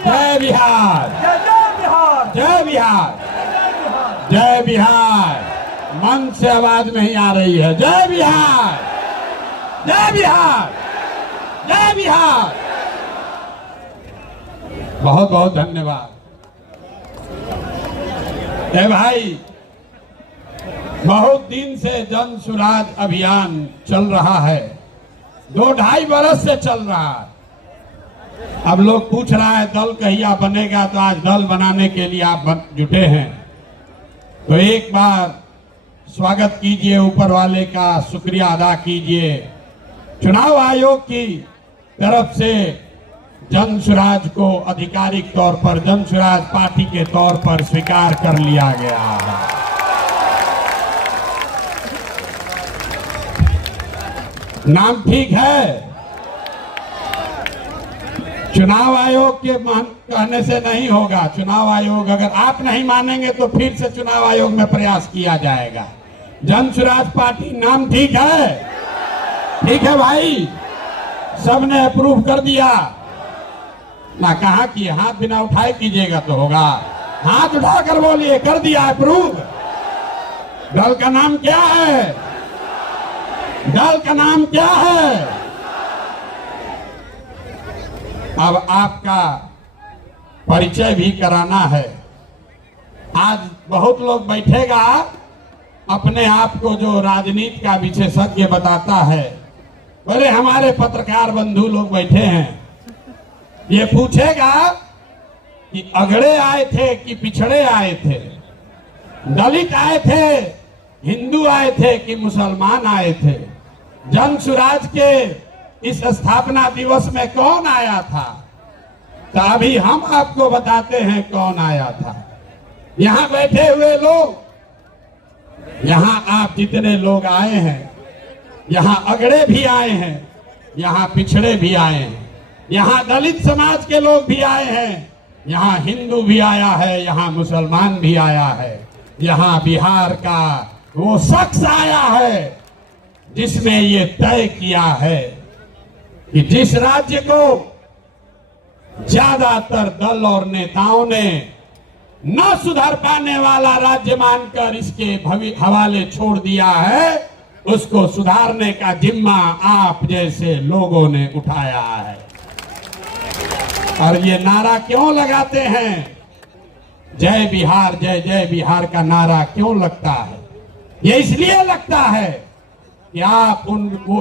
जय बिहार, जय बिहार, जय बिहार, जय बिहार। जय बिहार। मन से आवाज नहीं आ रही है। जय बिहार, जय बिहार, जय बिहार। बहुत बहुत धन्यवाद। ए भाई, बहुत दिन से जन सुराज अभियान चल रहा है, 2-2.5 बरस से चल रहा है। अब लोग पूछ रहा है दल कहिया बनेगा, तो आज दल बनाने के लिए आप जुटे हैं। तो एक बार स्वागत कीजिए, ऊपर वाले का शुक्रिया अदा कीजिए। चुनाव आयोग की तरफ से जन सुराज को आधिकारिक तौर पर जन सुराज पार्टी के तौर पर स्वीकार कर लिया गया है। नाम ठीक है? चुनाव आयोग के कहने से नहीं होगा। चुनाव आयोग, अगर आप नहीं मानेंगे तो फिर से चुनाव आयोग में प्रयास किया जाएगा। जन सुराज पार्टी नाम ठीक है? ठीक है भाई, सबने अप्रूव कर दिया ना? कहा कि हाथ बिना उठाए कीजिएगा तो होगा। हाथ उठाकर बोलिए, कर दिया अप्रूव। दल का नाम क्या है? दल का नाम क्या है? अब आपका परिचय भी कराना है। आज बहुत लोग बैठेगा, अपने आप को जो राजनीति का विशेषज्ञ बताता है। अरे हमारे पत्रकार बंधु लोग बैठे हैं, ये पूछेगा कि अगड़े आए थे कि पिछड़े आए थे, दलित आए थे, हिंदू आए थे कि मुसलमान आए थे। जन सुराज के इस स्थापना दिवस में कौन आया था? तो अभी हम आपको बताते हैं कौन आया था। यहाँ बैठे हुए लोग, यहाँ आप जितने लोग आए हैं, यहाँ अगड़े भी आए हैं, यहाँ पिछड़े भी आए हैं, यहाँ दलित समाज के लोग भी आए हैं, यहाँ हिंदू भी आया है, यहाँ मुसलमान भी आया है, यहाँ बिहार का वो शख्स आया है जिसने ये तय किया है कि जिस राज्य को ज्यादातर दल और नेताओं ने न सुधर पाने वाला राज्य मानकर इसके हवाले छोड़ दिया है, उसको सुधारने का जिम्मा आप जैसे लोगों ने उठाया है। और ये नारा क्यों लगाते हैं? जय बिहार, जय जय बिहार का नारा क्यों लगता है? ये इसलिए लगता है कि आप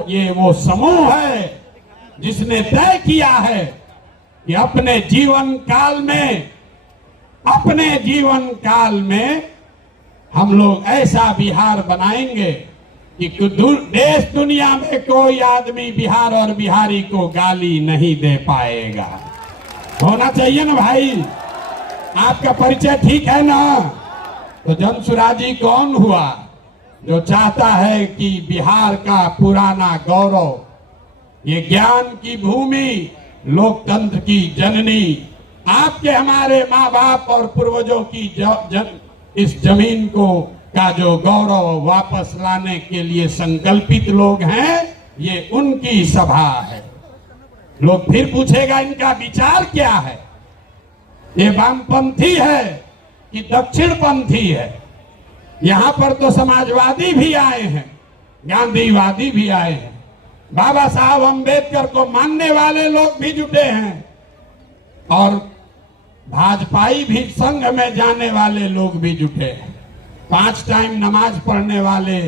ये वो समूह है जिसने तय किया है कि अपने जीवन काल में हम लोग ऐसा बिहार बनाएंगे कि देश दुनिया में कोई आदमी बिहार और बिहारी को गाली नहीं दे पाएगा। होना चाहिए ना भाई? आपका परिचय ठीक है ना? तो जन सुराजी कौन हुआ? जो चाहता है कि बिहार का पुराना गौरव, ये ज्ञान की भूमि, लोकतंत्र की जननी, आपके हमारे माँ बाप और पूर्वजों की इस जमीन को का जो गौरव वापस लाने के लिए संकल्पित लोग हैं, ये उनकी सभा है। लोग फिर पूछेगा इनका विचार क्या है? ये वामपंथी है कि दक्षिणपंथी है? यहाँ पर तो समाजवादी भी आए हैं, गांधीवादी भी आए हैं, बाबा साहब अम्बेडकर को मानने वाले लोग भी जुटे हैं, और भाजपाई भी संघ में जाने वाले लोग भी जुटे हैं। 5 टाइम नमाज पढ़ने वाले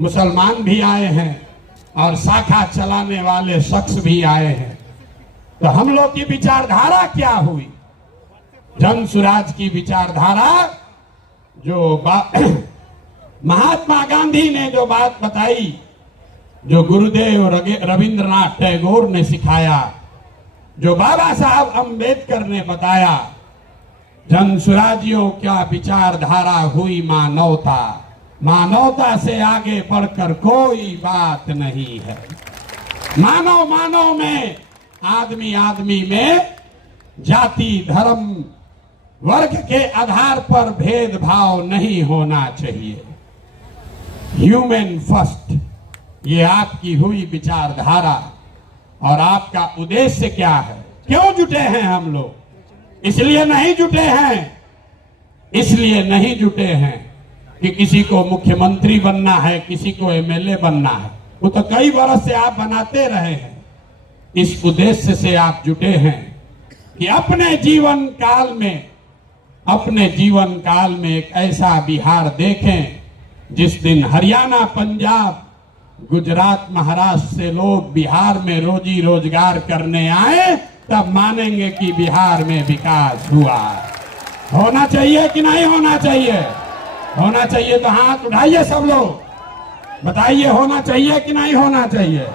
मुसलमान भी आए हैं, और शाखा चलाने वाले शख्स भी आए हैं। तो हम लोग की विचारधारा क्या हुई? जन सुराज की विचारधारा जो महात्मा गांधी ने जो बात बताई, जो गुरुदेव रविंद्रनाथ टैगोर ने सिखाया, जो बाबा साहब अम्बेडकर ने बताया, जन सुराजियों क्या विचारधारा हुई? मानवता। मानवता से आगे बढ़कर कोई बात नहीं है। मानव में, आदमी में जाति, धर्म, वर्ग के आधार पर भेदभाव नहीं होना चाहिए। ह्यूमन फर्स्ट, ये आपकी हुई विचारधारा। और आपका उद्देश्य क्या है? क्यों जुटे हैं हम लोग? इसलिए नहीं जुटे हैं, इसलिए नहीं जुटे हैं कि किसी को मुख्यमंत्री बनना है, किसी को एमएलए बनना है। वो तो कई बरस से आप बनाते रहे हैं। इस उद्देश्य से आप जुटे हैं कि अपने जीवन काल में एक ऐसा बिहार देखें जिस दिन हरियाणा, पंजाब, गुजरात, महाराष्ट्र से लोग बिहार में रोजी रोजगार करने आए, तब मानेंगे कि बिहार में विकास हुआ। होना चाहिए कि नहीं होना चाहिए? होना चाहिए तो हाथ उठाइए सब लोग, बताइए होना चाहिए कि नहीं होना चाहिए?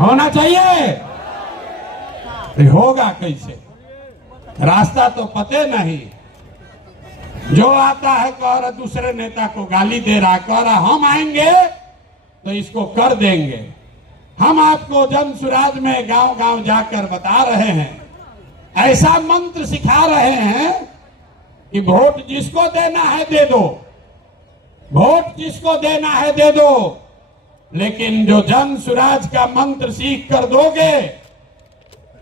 होना चाहिए। तो होगा कैसे? रास्ता तो पते नहीं। जो आता है कह रहा दूसरे नेता को गाली दे रहा, कह रहा हम आएंगे तो इसको कर देंगे। हम आपको जन सुराज में गांव गांव जाकर बता रहे हैं, ऐसा मंत्र सिखा रहे हैं कि वोट जिसको देना है दे दो, वोट जिसको देना है दे दो, लेकिन जो जन सुराज का मंत्र सीख कर दोगे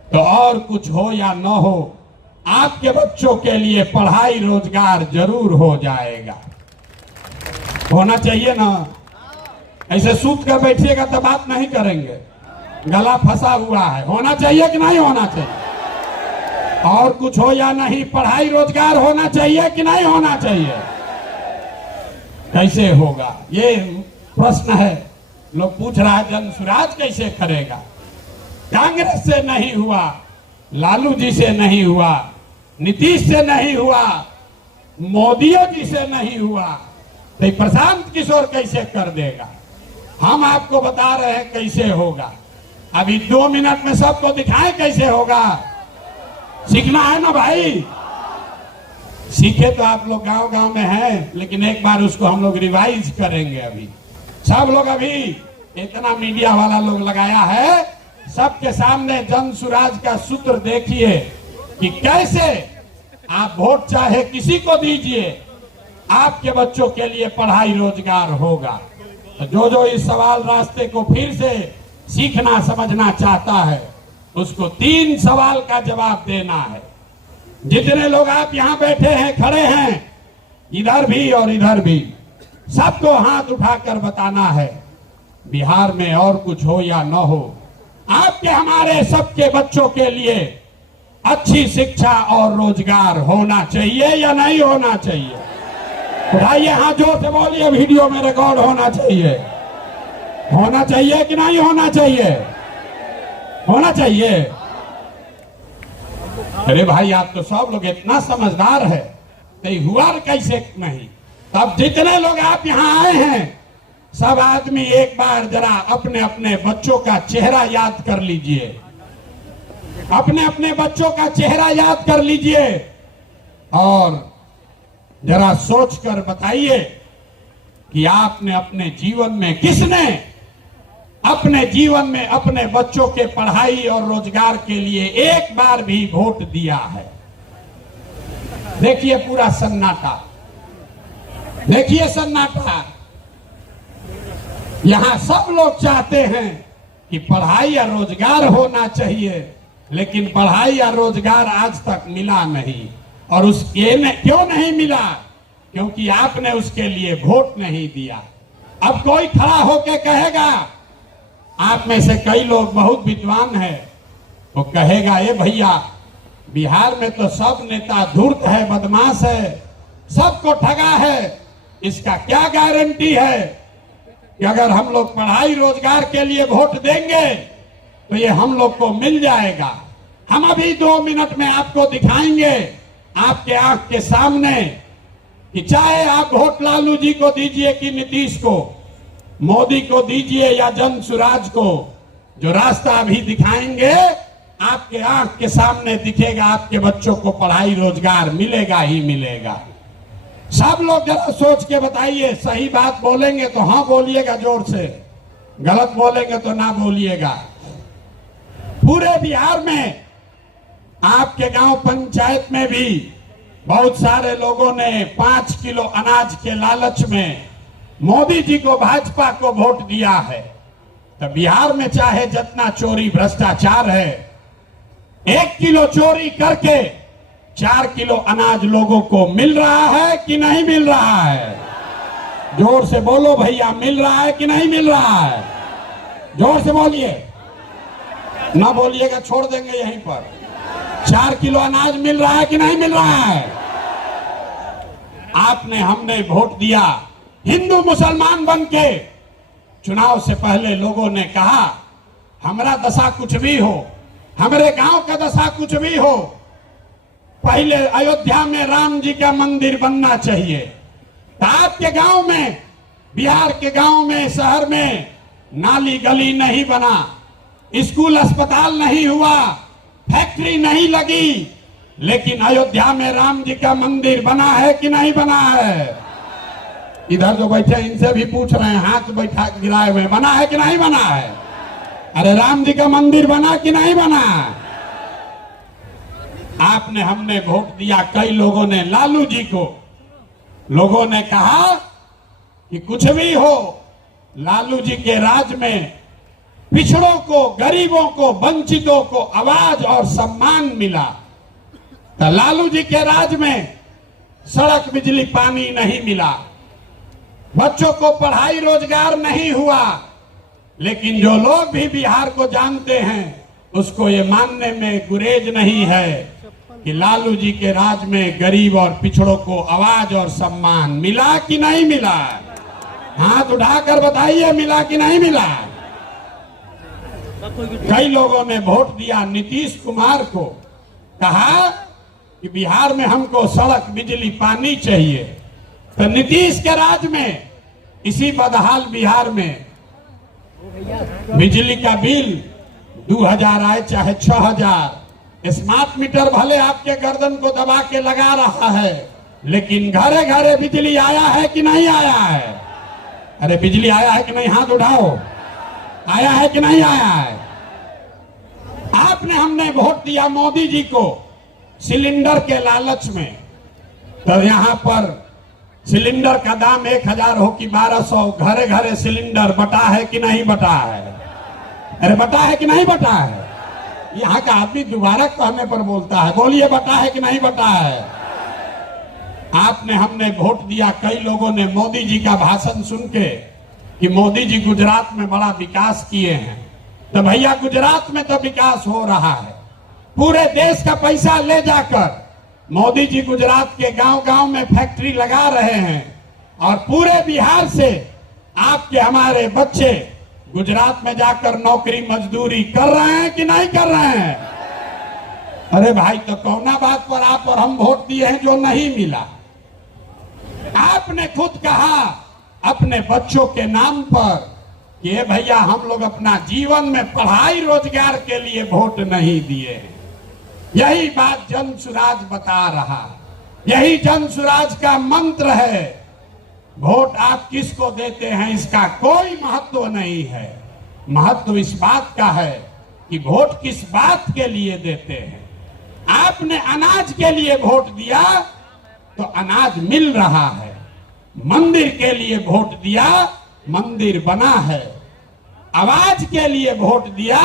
तो और कुछ हो या न हो, आपके बच्चों के लिए पढ़ाई रोजगार जरूर हो जाएगा। होना चाहिए ना? ऐसे सूत कर बैठिएगा तो बात नहीं करेंगे, गला फंसा हुआ है। होना चाहिए कि नहीं होना चाहिए? और कुछ हो या नहीं, पढ़ाई रोजगार होना चाहिए कि नहीं होना चाहिए? कैसे होगा ये प्रश्न है। लोग पूछ रहा है जन सुराज कैसे करेगा? कांग्रेस से नहीं हुआ, लालू जी से नहीं हुआ, नीतीश से नहीं हुआ, मोदी जी से नहीं हुआ, तो प्रशांत किशोर कैसे कर देगा? हम आपको बता रहे हैं कैसे होगा। अभी 2 मिनट में सबको दिखाएं कैसे होगा। सीखना है ना भाई? सीखे तो आप लोग गांव गांव में हैं, लेकिन एक बार उसको हम लोग रिवाइज करेंगे। अभी सब लोग, अभी इतना मीडिया वाला लोग लगाया है, सबके सामने जन सुराज का सूत्र देखिए कि कैसे आप वोट चाहे किसी को दीजिए, आपके बच्चों के लिए पढ़ाई रोजगार होगा। तो जो इस सवाल रास्ते को फिर से सीखना समझना चाहता है, उसको 3 सवाल का जवाब देना है। जितने लोग आप यहाँ बैठे हैं, खड़े हैं, इधर भी और इधर भी, सबको हाथ उठाकर बताना है बिहार में और कुछ हो या न हो, आपके हमारे सबके बच्चों के लिए अच्छी शिक्षा और रोजगार होना चाहिए या नहीं होना चाहिए? उठाइए हाथ, जोर से बोलिए, वीडियो में रिकॉर्ड होना चाहिए। होना चाहिए कि नहीं होना चाहिए? होना चाहिए। अरे भाई आप तो सब लोग इतना समझदार है, तो हुआ कैसे नहीं? तब जितने लोग आप यहाँ आए हैं, सब आदमी एक बार जरा अपने अपने बच्चों का चेहरा याद कर लीजिए, अपने अपने बच्चों का चेहरा याद कर लीजिए और जरा सोचकर बताइए कि आपने अपने जीवन में, किसने अपने जीवन में अपने बच्चों के पढ़ाई और रोजगार के लिए एक बार भी वोट दिया है? देखिए पूरा सन्नाटा, देखिए सन्नाटा। यहां सब लोग चाहते हैं कि पढ़ाई या रोजगार होना चाहिए, लेकिन पढ़ाई या रोजगार आज तक मिला नहीं। और क्यों नहीं मिला? क्योंकि आपने उसके लिए वोट नहीं दिया। अब कोई खड़ा होके कहेगा, आप में से कई लोग बहुत विद्वान हैं, वो कहेगा ए भैया बिहार में तो सब नेता धूर्त है, बदमाश है, सबको ठगा है, इसका क्या गारंटी है कि अगर हम लोग पढ़ाई रोजगार के लिए वोट देंगे तो ये हम लोग को मिल जाएगा? हम अभी 2 मिनट में आपको दिखाएंगे, आपके आंख के सामने, कि चाहे आप वोट लालू जी को दीजिए कि नीतीश को, मोदी को दीजिए या जन सुराज को, जो रास्ता अभी दिखाएंगे आपके आंख के सामने दिखेगा, आपके बच्चों को पढ़ाई रोजगार मिलेगा ही मिलेगा। सब लोग जरा सोच के बताइए, सही बात बोलेंगे तो हाँ बोलिएगा जोर से, गलत बोलेंगे तो ना बोलिएगा। पूरे बिहार में, आपके गांव पंचायत में भी बहुत सारे लोगों ने 5 किलो अनाज के लालच में मोदी जी को, भाजपा को वोट दिया है। तो बिहार में चाहे जितना चोरी भ्रष्टाचार है, 1 किलो चोरी करके 4 किलो अनाज लोगों को मिल रहा है कि नहीं मिल रहा है? जोर से बोलो भैया, मिल रहा है कि नहीं मिल रहा है? जोर से बोलिए, ना बोलिएगा छोड़ देंगे यहीं पर। 4 किलो अनाज मिल रहा है कि नहीं मिल रहा है? आपने हमने वोट दिया हिंदू मुसलमान बन के। चुनाव से पहले लोगों ने कहा हमारा दशा कुछ भी हो, हमारे गांव का दशा कुछ भी हो, पहले अयोध्या में राम जी का मंदिर बनना चाहिए। तो आपके गांव में, बिहार के गांव में, शहर में नाली गली नहीं बना, स्कूल अस्पताल नहीं हुआ, फैक्ट्री नहीं लगी, लेकिन अयोध्या में राम जी का मंदिर बना है कि नहीं बना है? इधर जो बैठे इनसे भी पूछ रहे हैं, हाथ बैठा गिराए हुए, बना है कि नहीं बना है? अरे राम जी का मंदिर बना कि नहीं बना? आपने हमने वोट दिया, कई लोगों ने लालू जी को। लोगों ने कहा कि कुछ भी हो, लालू जी के राज में पिछड़ों को, गरीबों को, वंचितों को आवाज और सम्मान मिला। तो लालू जी के राज में सड़क, बिजली, पानी नहीं मिला, बच्चों को पढ़ाई रोजगार नहीं हुआ। लेकिन जो लोग भी बिहार को जानते हैं उसको ये मानने में गुरेज नहीं है कि लालू जी के राज में गरीब और पिछड़ों को आवाज और सम्मान मिला कि नहीं मिला? हाथ उठाकर बताइए, मिला कि नहीं मिला? कई लोगों ने वोट दिया नीतीश कुमार को, कहा कि बिहार में हमको सड़क, बिजली, पानी चाहिए। तो नीतीश के राज में इसी बदहाल बिहार में बिजली का बिल 2000 आए चाहे 6000, स्मार्ट मीटर भले आपके गर्दन को दबा के लगा रहा है, लेकिन घरे घरे बिजली आया है कि नहीं आया है? अरे बिजली आया है कि नहीं? हाथ उठाओ, आया है कि नहीं आया है? आपने हमने वोट दिया मोदी जी को सिलेंडर के लालच में। तो यहाँ पर सिलेंडर का दाम 1000 हो कि 1200, घरे घरे सिलेंडर बटा है कि नहीं बटा है? अरे बटा है कि नहीं बटा है? यहाँ का आदमी दोबारा कहने पर बोलता है, बोलिए बटा है कि नहीं बटा है? आपने हमने वोट दिया, कई लोगों ने मोदी जी का भाषण सुन के कि मोदी जी गुजरात में बड़ा विकास किए हैं। तो भैया गुजरात में तो विकास हो रहा है, पूरे देश का पैसा ले जाकर मोदी जी गुजरात के गांव-गांव में फैक्ट्री लगा रहे हैं और पूरे बिहार से आपके हमारे बच्चे गुजरात में जाकर नौकरी मजदूरी कर रहे हैं कि नहीं कर रहे हैं? अरे भाई, तो कौना बात पर आप और हम वोट दिए हैं जो नहीं मिला? आपने खुद कहा अपने बच्चों के नाम पर कि भैया हम लोग अपना जीवन में पढ़ाई रोजगार के लिए वोट नहीं दिए। यही बात जन सुराज बता रहा, यही जन सुराज का मंत्र है। वोट आप किसको देते हैं इसका कोई महत्व नहीं है, महत्व इस बात का है कि वोट किस बात के लिए देते हैं। आपने अनाज के लिए वोट दिया तो अनाज मिल रहा है, मंदिर के लिए वोट दिया, मंदिर बना है, आवाज के लिए वोट दिया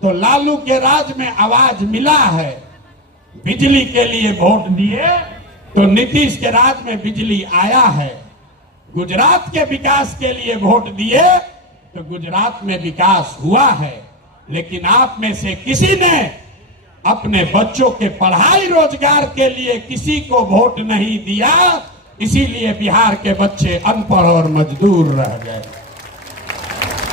तो लालू के राज में आवाज मिला है, बिजली के लिए वोट दिए तो नीतीश के राज में बिजली आया है, गुजरात के विकास के लिए वोट दिए तो गुजरात में विकास हुआ है। लेकिन आप में से किसी ने अपने बच्चों के पढ़ाई रोजगार के लिए किसी को वोट नहीं दिया, इसीलिए बिहार के बच्चे अनपढ़ और मजदूर रह गए।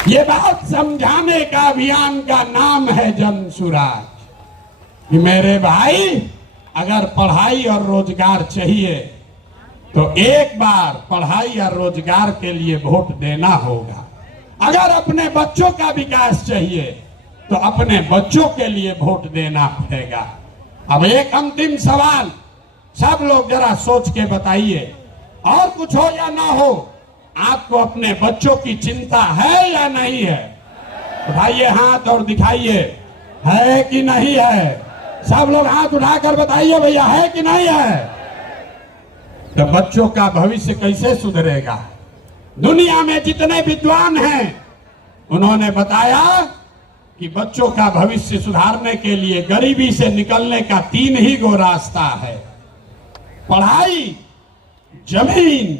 ये बात समझाने का अभियान का नाम है जन सुराज कि मेरे भाई, अगर पढ़ाई और रोजगार चाहिए तो एक बार पढ़ाई और रोजगार के लिए वोट देना होगा। अगर अपने बच्चों का विकास चाहिए तो अपने बच्चों के लिए वोट देना पड़ेगा। अब एक अंतिम सवाल, सब लोग जरा सोच के बताइए, और कुछ हो या ना हो, आपको अपने बच्चों की चिंता है या नहीं है? उठाइए हाथ और दिखाइए, है कि नहीं है? सब लोग हाथ उठाकर बताइए भैया, है कि नहीं है? तो बच्चों का भविष्य कैसे कि बच्चों का भविष्य सुधारने के लिए गरीबी से निकलने का 3 ही गो रास्ता है, पढ़ाई, जमीन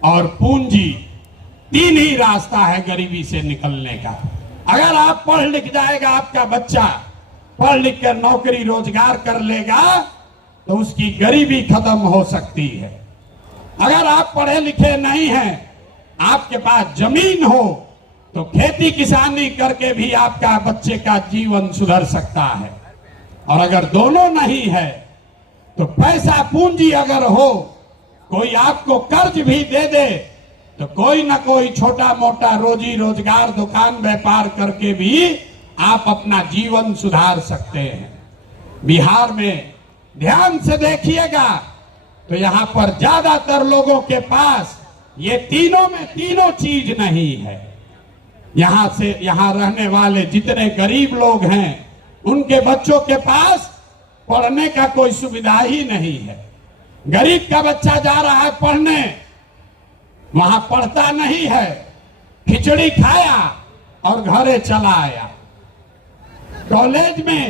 और पूंजी। 3 ही रास्ता है गरीबी से निकलने का। अगर आप पढ़ लिख जाएगा, आपका बच्चा पढ़ लिख कर नौकरी रोजगार कर लेगा तो उसकी गरीबी खत्म हो सकती है। अगर आप पढ़े लिखे नहीं हैं, आपके पास जमीन हो तो खेती किसानी करके भी आपका बच्चे का जीवन सुधर सकता है। और अगर दोनों नहीं है तो पैसा पूंजी अगर हो, कोई आपको कर्ज भी दे दे तो कोई ना कोई छोटा मोटा रोजी रोजगार दुकान व्यापार करके भी आप अपना जीवन सुधार सकते हैं। बिहार में ध्यान से देखिएगा तो यहां पर ज्यादातर लोगों के पास ये तीनों में तीनों चीज नहीं है। यहां रहने वाले जितने गरीब लोग हैं उनके बच्चों के पास पढ़ने का कोई सुविधा ही नहीं है। गरीब का बच्चा जा रहा है पढ़ने, वहां पढ़ता नहीं है, खिचड़ी खाया और घरे चला आया। कॉलेज में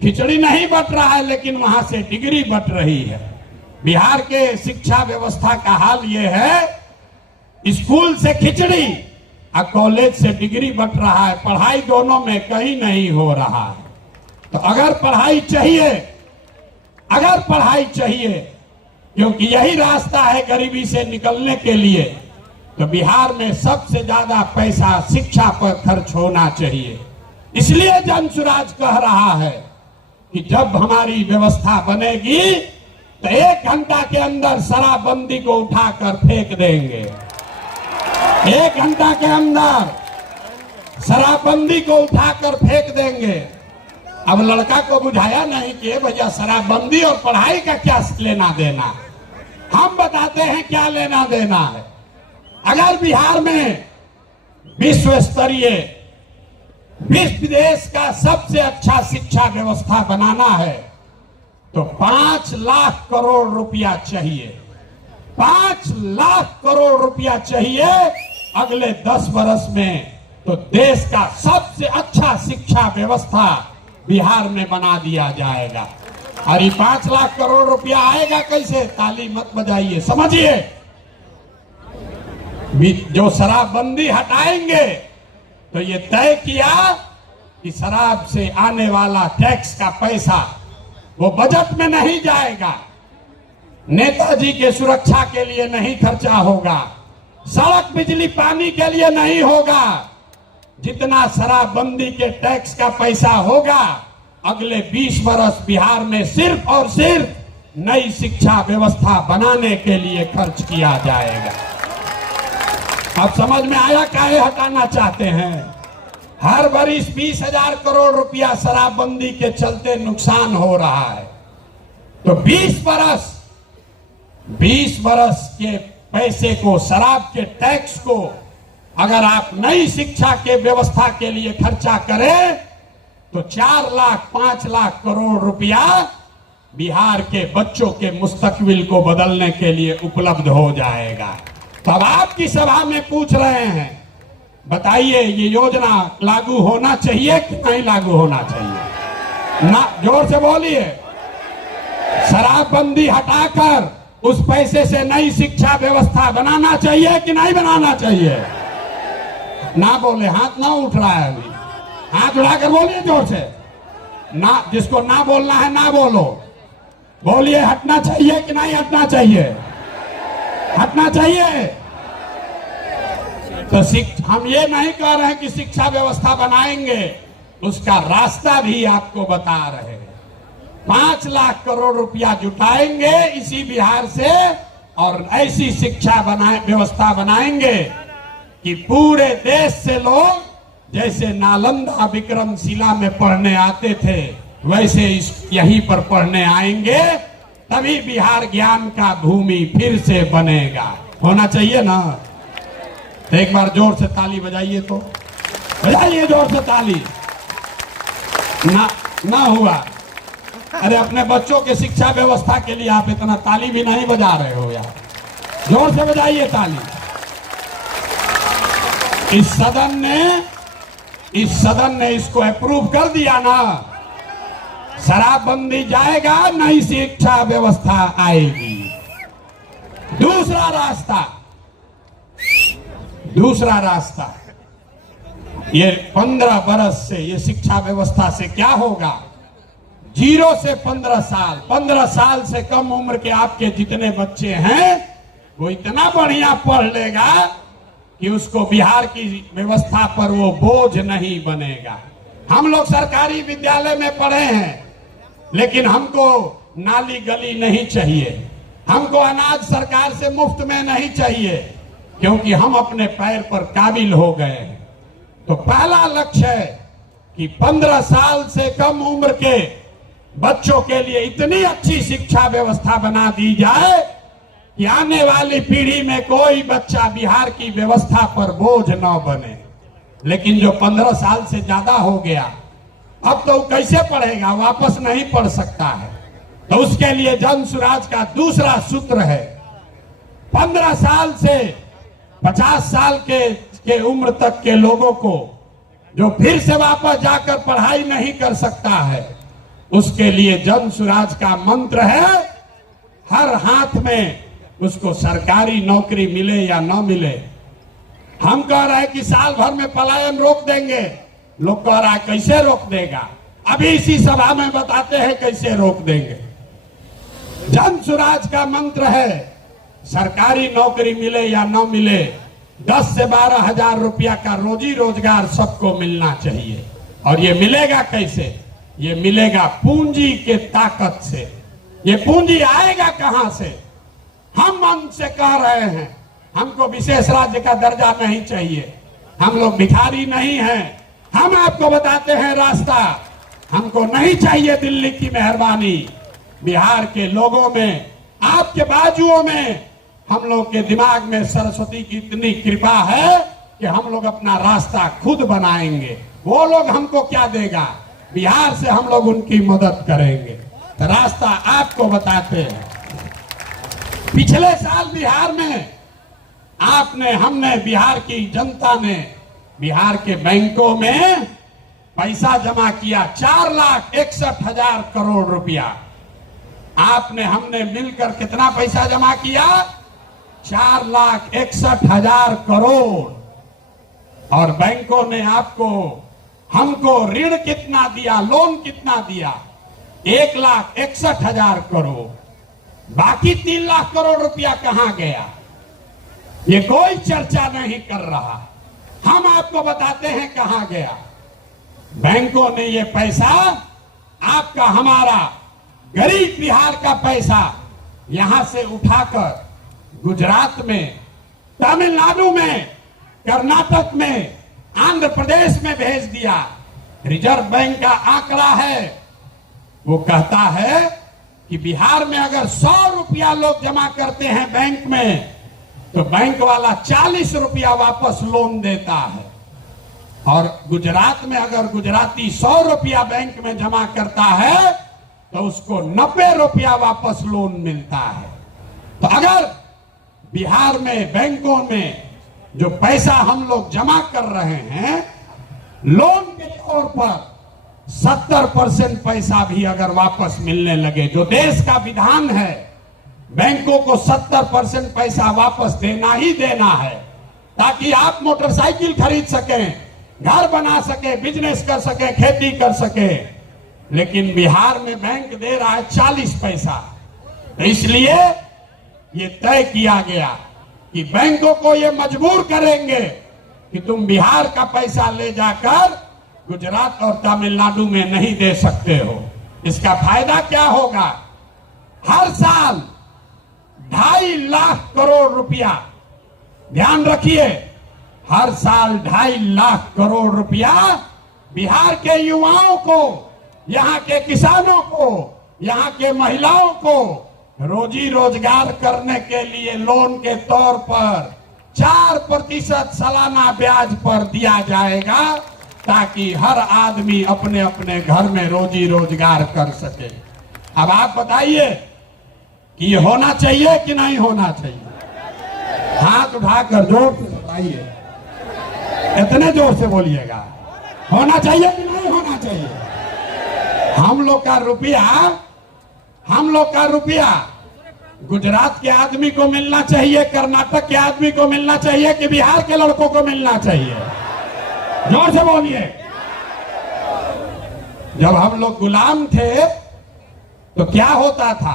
खिचड़ी नहीं बट रहा है लेकिन वहां से डिग्री बट रही है। बिहार के शिक्षा व्यवस्था का हाल यह है, स्कूल से खिचड़ी और कॉलेज से डिग्री बट रहा है, पढ़ाई दोनों में कहीं नहीं हो रहा है। तो अगर पढ़ाई चाहिए क्योंकि यही रास्ता है गरीबी से निकलने के लिए, तो बिहार में सबसे ज्यादा पैसा शिक्षा पर खर्च होना चाहिए। इसलिए जनसुराज कह रहा है कि जब हमारी व्यवस्था बनेगी तो 1 घंटा के अंदर शराबबंदी को उठाकर फेंक देंगे। 1 घंटा के अंदर शराबबंदी को उठाकर फेंक देंगे। अब लड़का को बुझाया नहीं कि भैया शराबबंदी और पढ़ाई का क्या लेना देना, हम बताते हैं क्या लेना देना है। अगर बिहार में विश्व स्तरीय विश्व देश का सबसे अच्छा शिक्षा व्यवस्था बनाना है तो 5 लाख करोड़ रुपया चाहिए। 5 लाख करोड़ रुपया चाहिए अगले 10 वर्ष में, तो देश का सबसे अच्छा शिक्षा व्यवस्था बिहार में बना दिया जाएगा। और ये 5 लाख करोड़ रुपया आएगा कैसे? ताली मत बजाइए, समझिए। जो शराबबंदी हटाएंगे तो ये तय किया कि शराब से आने वाला टैक्स का पैसा वो बजट में नहीं जाएगा, नेताजी के सुरक्षा के लिए नहीं खर्चा होगा, सड़क बिजली पानी के लिए नहीं होगा। जितना शराबबंदी के टैक्स का पैसा होगा अगले 20 वर्ष बिहार में सिर्फ और सिर्फ नई शिक्षा व्यवस्था बनाने के लिए खर्च किया जाएगा। अब समझ में आया काहे हटाना चाहते हैं? हर वर्ष 20,000 करोड़ रुपया शराबबंदी के चलते नुकसान हो रहा है, तो 20 वर्ष के पैसे को, शराब के टैक्स को अगर आप नई शिक्षा के व्यवस्था के लिए खर्चा करें तो 4 लाख 5 लाख करोड़ रुपया बिहार के बच्चों के मुस्तकबिल को बदलने के लिए उपलब्ध हो जाएगा। तब आपकी सभा में पूछ रहे हैं, बताइए ये योजना लागू होना चाहिए कि नहीं लागू होना चाहिए? ना, जोर से बोलिए। शराबबंदी हटाकर उस पैसे से नई शिक्षा व्यवस्था बनाना चाहिए कि नहीं बनाना चाहिए? ना बोले, हाथ ना उठ रहा है अभी, हाथ उठाकर बोलिए जोर से। ना, जिसको ना बोलना है ना बोलो, बोलिए हटना चाहिए कि नहीं हटना चाहिए? हटना चाहिए। तो हम ये नहीं कह रहे हैं कि शिक्षा व्यवस्था बनाएंगे, उसका रास्ता भी आपको बता रहे हैं। 5 लाख करोड़ रुपया जुटाएंगे इसी बिहार से और ऐसी शिक्षा व्यवस्था बनाएंगे कि पूरे देश से लोग जैसे नालंदा विक्रमशिला में पढ़ने आते थे वैसे यहीं पर पढ़ने आएंगे, तभी बिहार ज्ञान का भूमि फिर से बनेगा। होना चाहिए ना? तो एक बार जोर से ताली बजाइए, तो बजाइए जोर से ताली। ना हुआ? अरे अपने बच्चों के शिक्षा व्यवस्था के लिए आप इतना ताली भी नहीं बजा रहे हो यार, जोर से बजाइए ताली। इस सदन ने इस सदन ने इसको अप्रूव कर दिया ना, शराबबंदी जाएगा, नई शिक्षा व्यवस्था आएगी। दूसरा रास्ता ये 15 बरस से ये शिक्षा व्यवस्था से क्या होगा? 0 से 15 साल, 15 साल से कम उम्र के आपके जितने बच्चे हैं वो इतना बढ़िया पढ़ लेगा कि उसको बिहार की व्यवस्था पर वो बोझ नहीं बनेगा। हम लोग सरकारी विद्यालय में पढ़े हैं, लेकिन हमको नाली गली नहीं चाहिए, हमको अनाज सरकार से मुफ्त में नहीं चाहिए, क्योंकि हम अपने पैर पर काबिल हो गए हैं। तो पहला लक्ष्य है कि 15 साल से कम उम्र के बच्चों के लिए इतनी अच्छी शिक्षा व्यवस्था बना दी जाए कि आने वाली पीढ़ी में कोई बच्चा बिहार की व्यवस्था पर बोझ न बने। लेकिन जो 15 साल से ज्यादा हो गया, अब तो कैसे पढ़ेगा? वापस नहीं पढ़ सकता है। तो उसके लिए जन सुराज का दूसरा सूत्र है, 15 साल से 50 साल के उम्र तक के लोगों को जो फिर से वापस जाकर पढ़ाई नहीं कर सकता है, उसके लिए जन सुराज का मंत्र है, हर हाथ में उसको सरकारी नौकरी मिले या न मिले। हम कह रहे हैं कि साल भर में पलायन रोक देंगे, लोग कह रहा है कैसे रोक देगा? अभी इसी सभा में बताते हैं कैसे रोक देंगे। जन सुराज का मंत्र है, सरकारी नौकरी मिले या न मिले, 10 से 12 हजार रुपया का रोजी रोजगार सबको मिलना चाहिए। और ये मिलेगा कैसे? ये मिलेगा पूंजी के ताकत से। ये पूंजी आएगा कहां से? हम मन से कह रहे हैं, हमको विशेष राज्य का दर्जा नहीं चाहिए, हम लोग भिखारी नहीं हैं। हम आपको बताते हैं रास्ता, हमको नहीं चाहिए दिल्ली की मेहरबानी। बिहार के लोगों में, आपके बाजुओं में, हम लोग के दिमाग में सरस्वती की इतनी कृपा है कि हम लोग अपना रास्ता खुद बनाएंगे। वो लोग हमको क्या देगा? बिहार से हम लोग उनकी मदद करेंगे। तो रास्ता आपको बताते हैं। पिछले साल बिहार में हमने बिहार की जनता ने बिहार के बैंकों में पैसा जमा किया, 4,61,000 करोड़ रुपया। हमने मिलकर कितना पैसा जमा किया? 4,61,000 करोड़। और बैंकों ने हमको ऋण कितना दिया, लोन कितना दिया? 1,61,000 करोड़। बाकी 3 लाख करोड़ रुपया कहां गया? ये कोई चर्चा नहीं कर रहा। हम आपको बताते हैं कहां गया। बैंकों ने ये पैसा, आपका हमारा गरीब बिहार का पैसा यहां से उठाकर गुजरात में, तमिलनाडु में, कर्नाटक में, आंध्र प्रदेश में भेज दिया। रिजर्व बैंक का आंकड़ा है, वो कहता है कि बिहार में अगर 100 रुपया लोग जमा करते हैं बैंक में, तो बैंक वाला 40 रुपया वापस लोन देता है। और गुजरात में अगर गुजराती 100 रुपया बैंक में जमा करता है, तो उसको 90 रुपया वापस लोन मिलता है। तो अगर बिहार में बैंकों में जो पैसा हम लोग जमा कर रहे हैं, लोन के तौर पर 70% पैसा भी अगर वापस मिलने लगे, जो देश का विधान है, बैंकों को 70% पैसा वापस देना ही देना है, ताकि आप मोटरसाइकिल खरीद सकें, घर बना सके, बिजनेस कर सके, खेती कर सके। लेकिन बिहार में बैंक दे रहा है 40 पैसा। तो इसलिए ये तय किया गया कि बैंकों को ये मजबूर करेंगे कि तुम बिहार का पैसा ले जाकर गुजरात और तमिलनाडु में नहीं दे सकते हो। इसका फायदा क्या होगा? हर साल 2.5 लाख करोड़ रुपया, ध्यान रखिए, हर साल 2.5 लाख करोड़ रुपया बिहार के युवाओं को, यहाँ के किसानों को, यहाँ के महिलाओं को रोजी रोजगार करने के लिए लोन के तौर पर 4% सालाना ब्याज पर दिया जाएगा, ताकि हर आदमी अपने अपने घर में रोजी रोजगार कर सके। अब आप बताइए कि ये होना चाहिए कि नहीं होना चाहिए? हाथ उठाकर जोर से बताइए, इतने जोर से बोलिएगा। होना चाहिए कि नहीं होना चाहिए? हम लोग का रुपया गुजरात के आदमी को मिलना चाहिए, कर्नाटक के आदमी को मिलना चाहिए कि बिहार के लड़कों को मिलना चाहिए? जोर से बोलिए। जब हम लोग गुलाम थे तो क्या होता था?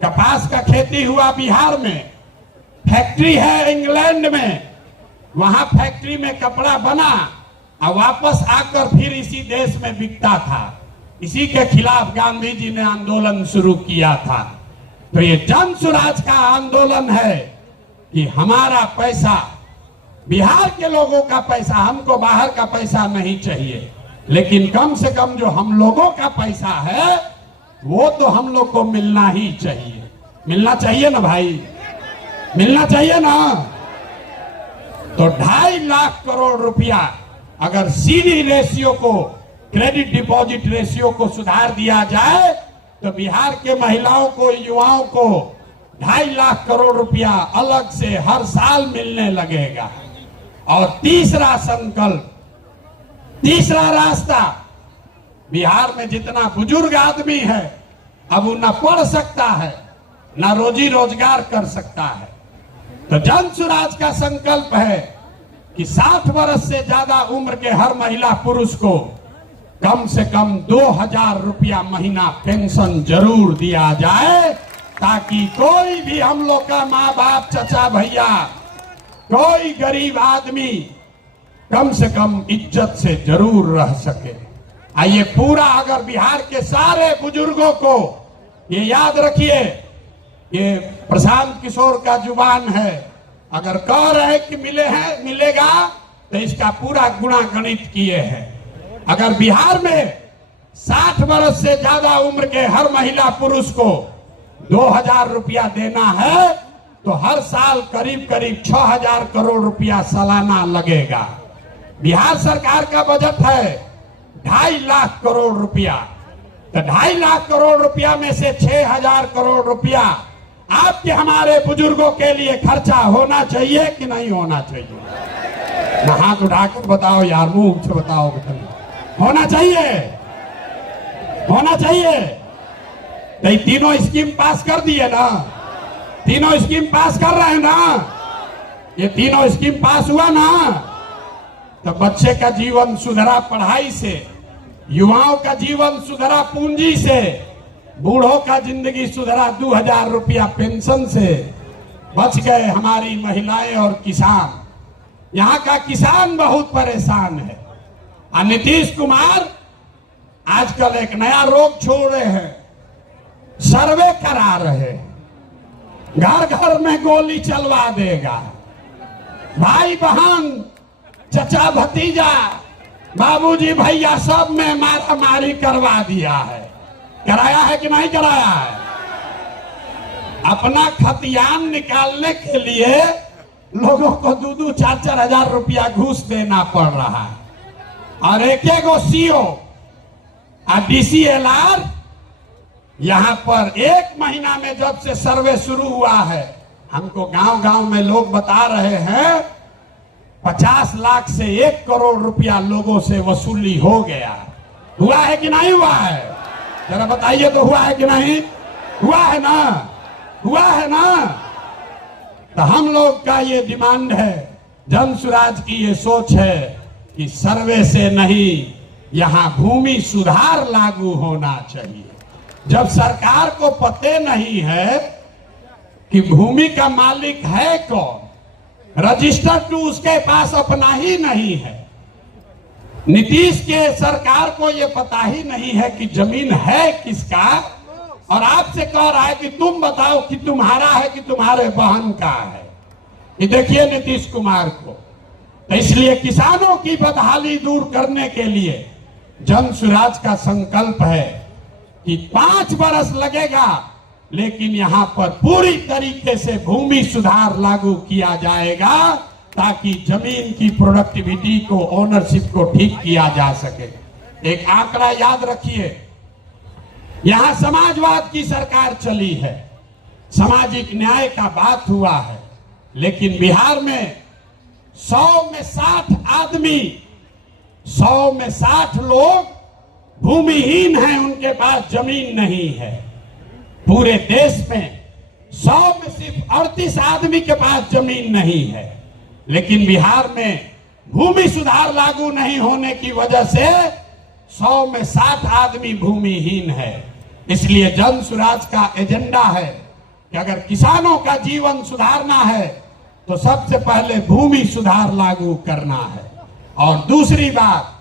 कपास का खेती हुआ बिहार में, फैक्ट्री है इंग्लैंड में, वहां फैक्ट्री में कपड़ा बना और वापस आकर फिर इसी देश में बिकता था। इसी के खिलाफ गांधी जी ने आंदोलन शुरू किया था। तो ये जन स्वराज का आंदोलन है कि हमारा पैसा, बिहार के लोगों का पैसा, हमको बाहर का पैसा नहीं चाहिए, लेकिन कम से कम जो हम लोगों का पैसा है वो तो हम लोग को मिलना ही चाहिए। मिलना चाहिए ना भाई, मिलना चाहिए ना। तो 2.5 लाख करोड़ रुपया अगर सीडी रेशियो को, क्रेडिट डिपॉजिट रेशियो को सुधार दिया जाए तो बिहार के महिलाओं को, युवाओं को 2.5 लाख करोड़ रुपया अलग से हर साल मिलने लगेगा। और तीसरा संकल्प, तीसरा रास्ता, बिहार में जितना बुजुर्ग आदमी है अब वो न पढ़ सकता है न रोजी रोजगार कर सकता है। तो जन स्वराज का संकल्प है कि 60 वर्ष से ज्यादा उम्र के हर महिला पुरुष को कम से कम 2,000 रुपया महीना पेंशन जरूर दिया जाए, ताकि कोई भी हम लोग का माँ बाप, चचा भैया, कोई गरीब आदमी कम से कम इज्जत से जरूर रह सके। आइए पूरा, अगर बिहार के सारे बुजुर्गों को ये याद रखिए, ये प्रशांत किशोर का जुबान है, अगर कह रहे कि मिलेगा तो इसका पूरा गुणा गणित किए हैं। अगर बिहार में 60 वर्ष से ज्यादा उम्र के हर महिला पुरुष को 2,000 रुपया देना है तो हर साल करीब करीब 6,000 करोड़ रुपया सालाना लगेगा। बिहार सरकार का बजट है 2.5 लाख करोड़ रुपया। तो 2.5 लाख करोड़ रुपया में से 6,000 करोड़ रुपया आपके हमारे बुजुर्गों के लिए खर्चा होना चाहिए कि नहीं होना चाहिए? हाथ उठाकर बताओ यार, मुंह से बताओ। होना चाहिए, होना चाहिए। तो ये तीनों स्कीम पास कर दिए ना, तीनों स्कीम पास कर रहे हैं ना, ये तीनों स्कीम पास हुआ ना, तो बच्चे का जीवन सुधरा पढ़ाई से, युवाओं का जीवन सुधरा पूंजी से, बूढ़ों का जिंदगी सुधरा 2,000 रुपया पेंशन से, बच गए हमारी महिलाएं और किसान। यहाँ का किसान बहुत परेशान है। और नीतीश कुमार आजकल एक नया रोग छोड़ रहे हैं, सर्वे करा रहे हैं, घर घर में गोली चलवा देगा। भाई बहन, चचा भतीजा, बाबूजी भैया सब में मारा मारी करवा दिया है। कराया है कि नहीं कराया है? अपना खतियान निकालने के लिए लोगों को 2-2, 4-4 हजार रुपया घूस देना पड़ रहा है। और एक सीओ और DCLR यहां पर 1 महीना में जब से सर्वे शुरू हुआ है, हमको गांव गांव में लोग बता रहे हैं 50 लाख से 1 करोड़ रुपया लोगों से वसूली हो गया। हुआ है कि नहीं हुआ है? जरा बताइए तो, हुआ है कि नहीं? हुआ है ना, हुआ है ना। तो हम लोग का ये डिमांड है, जन स्वराज की ये सोच है कि सर्वे से नहीं, यहां भूमि सुधार लागू होना चाहिए। जब सरकार को पते नहीं है कि भूमि का मालिक है कौन, रजिस्टर टू उसके पास अपना ही नहीं है। नीतीश के सरकार को यह पता ही नहीं है कि जमीन है किसका, और आपसे कह रहा है कि तुम बताओ कि तुम्हारा है कि तुम्हारे बहन का है। ये देखिए नीतीश कुमार को। तो इसलिए किसानों की बदहाली दूर करने के लिए जन स्वराज का संकल्प है कि 5 वर्ष लगेगा, लेकिन यहां पर पूरी तरीके से भूमि सुधार लागू किया जाएगा, ताकि जमीन की प्रोडक्टिविटी को, ओनरशिप को ठीक किया जा सके। एक आंकड़ा याद रखिए, यहां समाजवाद की सरकार चली है, सामाजिक न्याय का बात हुआ है, लेकिन बिहार में 100 में 60 आदमी 100 में 60 लोग भूमिहीन हैं, उनके पास जमीन नहीं है। पूरे देश में 100 में सिर्फ 38 आदमी के पास जमीन नहीं है। लेकिन बिहार में भूमि सुधार लागू नहीं होने की वजह से 100 में 60 आदमी भूमिहीन है। इसलिए जन स्वराज का एजेंडा है कि अगर किसानों का जीवन सुधारना है तो सबसे पहले भूमि सुधार लागू करना है। और दूसरी बात,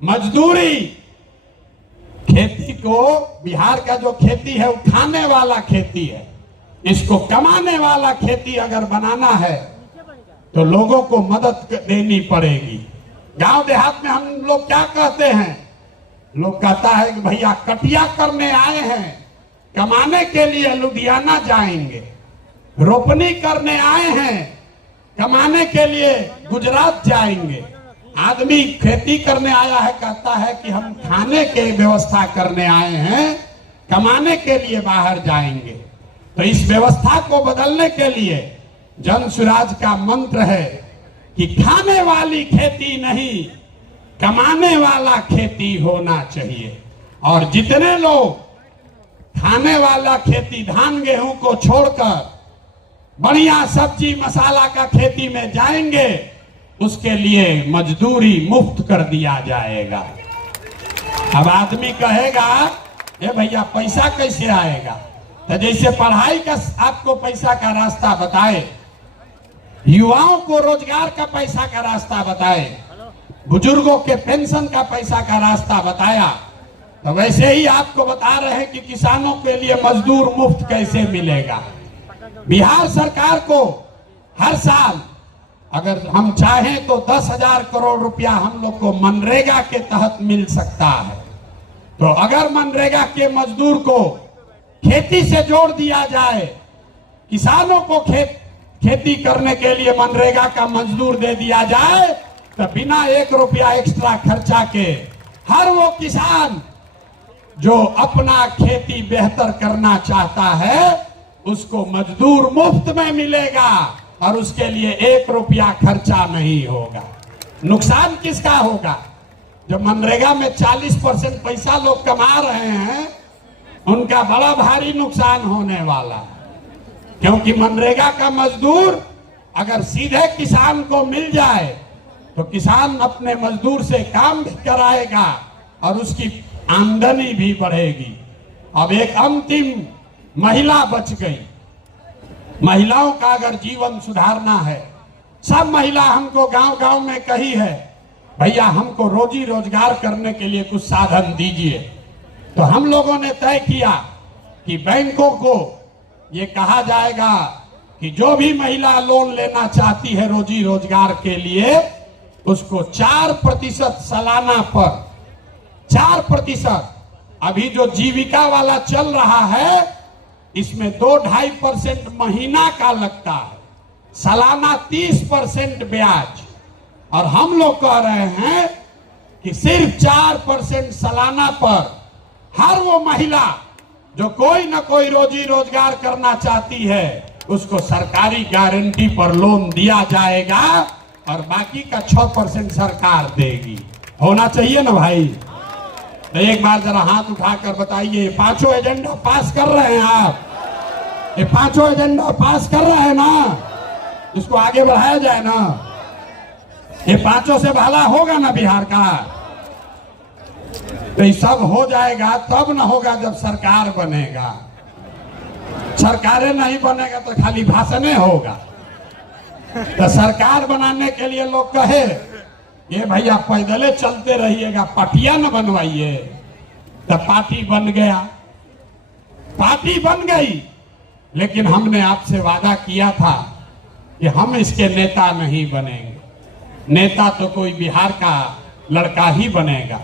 मजदूरी। खेती को, बिहार का जो खेती है वो खाने वाला खेती है, इसको कमाने वाला खेती अगर बनाना है तो लोगों को मदद देनी पड़ेगी। गांव देहात में हम लोग क्या कहते हैं, लोग कहता है कि भैया कटिया करने आए हैं, कमाने के लिए लुधियाना जाएंगे, रोपनी करने आए हैं, कमाने के लिए गुजरात जाएंगे। आदमी खेती करने आया है, कहता है कि हम खाने के व्यवस्था करने आए हैं, कमाने के लिए बाहर जाएंगे। तो इस व्यवस्था को बदलने के लिए जन स्वराज का मंत्र है कि खाने वाली खेती नहीं, कमाने वाला खेती होना चाहिए। और जितने लोग खाने वाला खेती, धान गेहूं को छोड़कर बढ़िया सब्जी मसाला का खेती में जाएंगे, उसके लिए मजदूरी मुफ्त कर दिया जाएगा। अब आदमी कहेगा ए भैया पैसा कैसे आएगा, तो जैसे पढ़ाई का आपको पैसा का रास्ता बताए, युवाओं को रोजगार का पैसा का रास्ता बताए, बुजुर्गों के पेंशन का पैसा का रास्ता बताया, तो वैसे ही आपको बता रहे हैं कि किसानों के लिए मजदूर मुफ्त कैसे मिलेगा। बिहार सरकार को हर साल अगर हम चाहें तो 10,000 करोड़ रुपया हम लोग को मनरेगा के तहत मिल सकता है। तो अगर मनरेगा के मजदूर को खेती से जोड़ दिया जाए, किसानों को खेती करने के लिए मनरेगा का मजदूर दे दिया जाए, तो बिना 1 रुपया एक्स्ट्रा खर्चा के हर वो किसान जो अपना खेती बेहतर करना चाहता है उसको मजदूर मुफ्त में मिलेगा और उसके लिए 1 रुपया खर्चा नहीं होगा। नुकसान किसका होगा? जो मनरेगा में 40% पैसा लोग कमा रहे हैं, उनका बड़ा भारी नुकसान होने वाला है। क्योंकि मनरेगा का मजदूर अगर सीधे किसान को मिल जाए तो किसान अपने मजदूर से काम भी कराएगा और उसकी आमदनी भी बढ़ेगी। अब एक अंतिम महिला बच गई। महिलाओं का अगर जीवन सुधारना है, सब महिला हमको गांव गांव में कही है भैया हमको रोजी रोजगार करने के लिए कुछ साधन दीजिए। तो हम लोगों ने तय किया कि बैंकों को ये कहा जाएगा कि जो भी महिला लोन लेना चाहती है रोजी रोजगार के लिए, उसको 4% सालाना पर 4%, अभी जो जीविका वाला चल रहा है इसमें 2-2.5% महीना का लगता है, सालाना 30% ब्याज। और हम लोग कह रहे हैं कि सिर्फ 4% सालाना पर हर वो महिला जो कोई ना कोई रोजी रोजगार करना चाहती है उसको सरकारी गारंटी पर लोन दिया जाएगा और बाकी का 6% सरकार देगी। होना चाहिए ना भाई? तो एक बार जरा हाथ उठाकर बताइए, ये 5 एजेंडा पास कर रहे हैं आप? ये 5 एजेंडा पास कर रहे हैं ना? इसको आगे बढ़ाया जाए ना? ये 5 से भला होगा ना बिहार का? तो ये सब हो जाएगा तब न होगा जब सरकार बनेगा। सरकारें नहीं बनेगा तो खाली भाषण होगा। तो सरकार बनाने के लिए लोग कहे ये भैया पैदले चलते रहिएगा, पार्टियां न बनवाइए। तो पार्टी बन गया, पार्टी बन गई, लेकिन हमने आपसे वादा किया था कि हम इसके नेता नहीं बनेंगे। नेता तो कोई बिहार का लड़का ही बनेगा,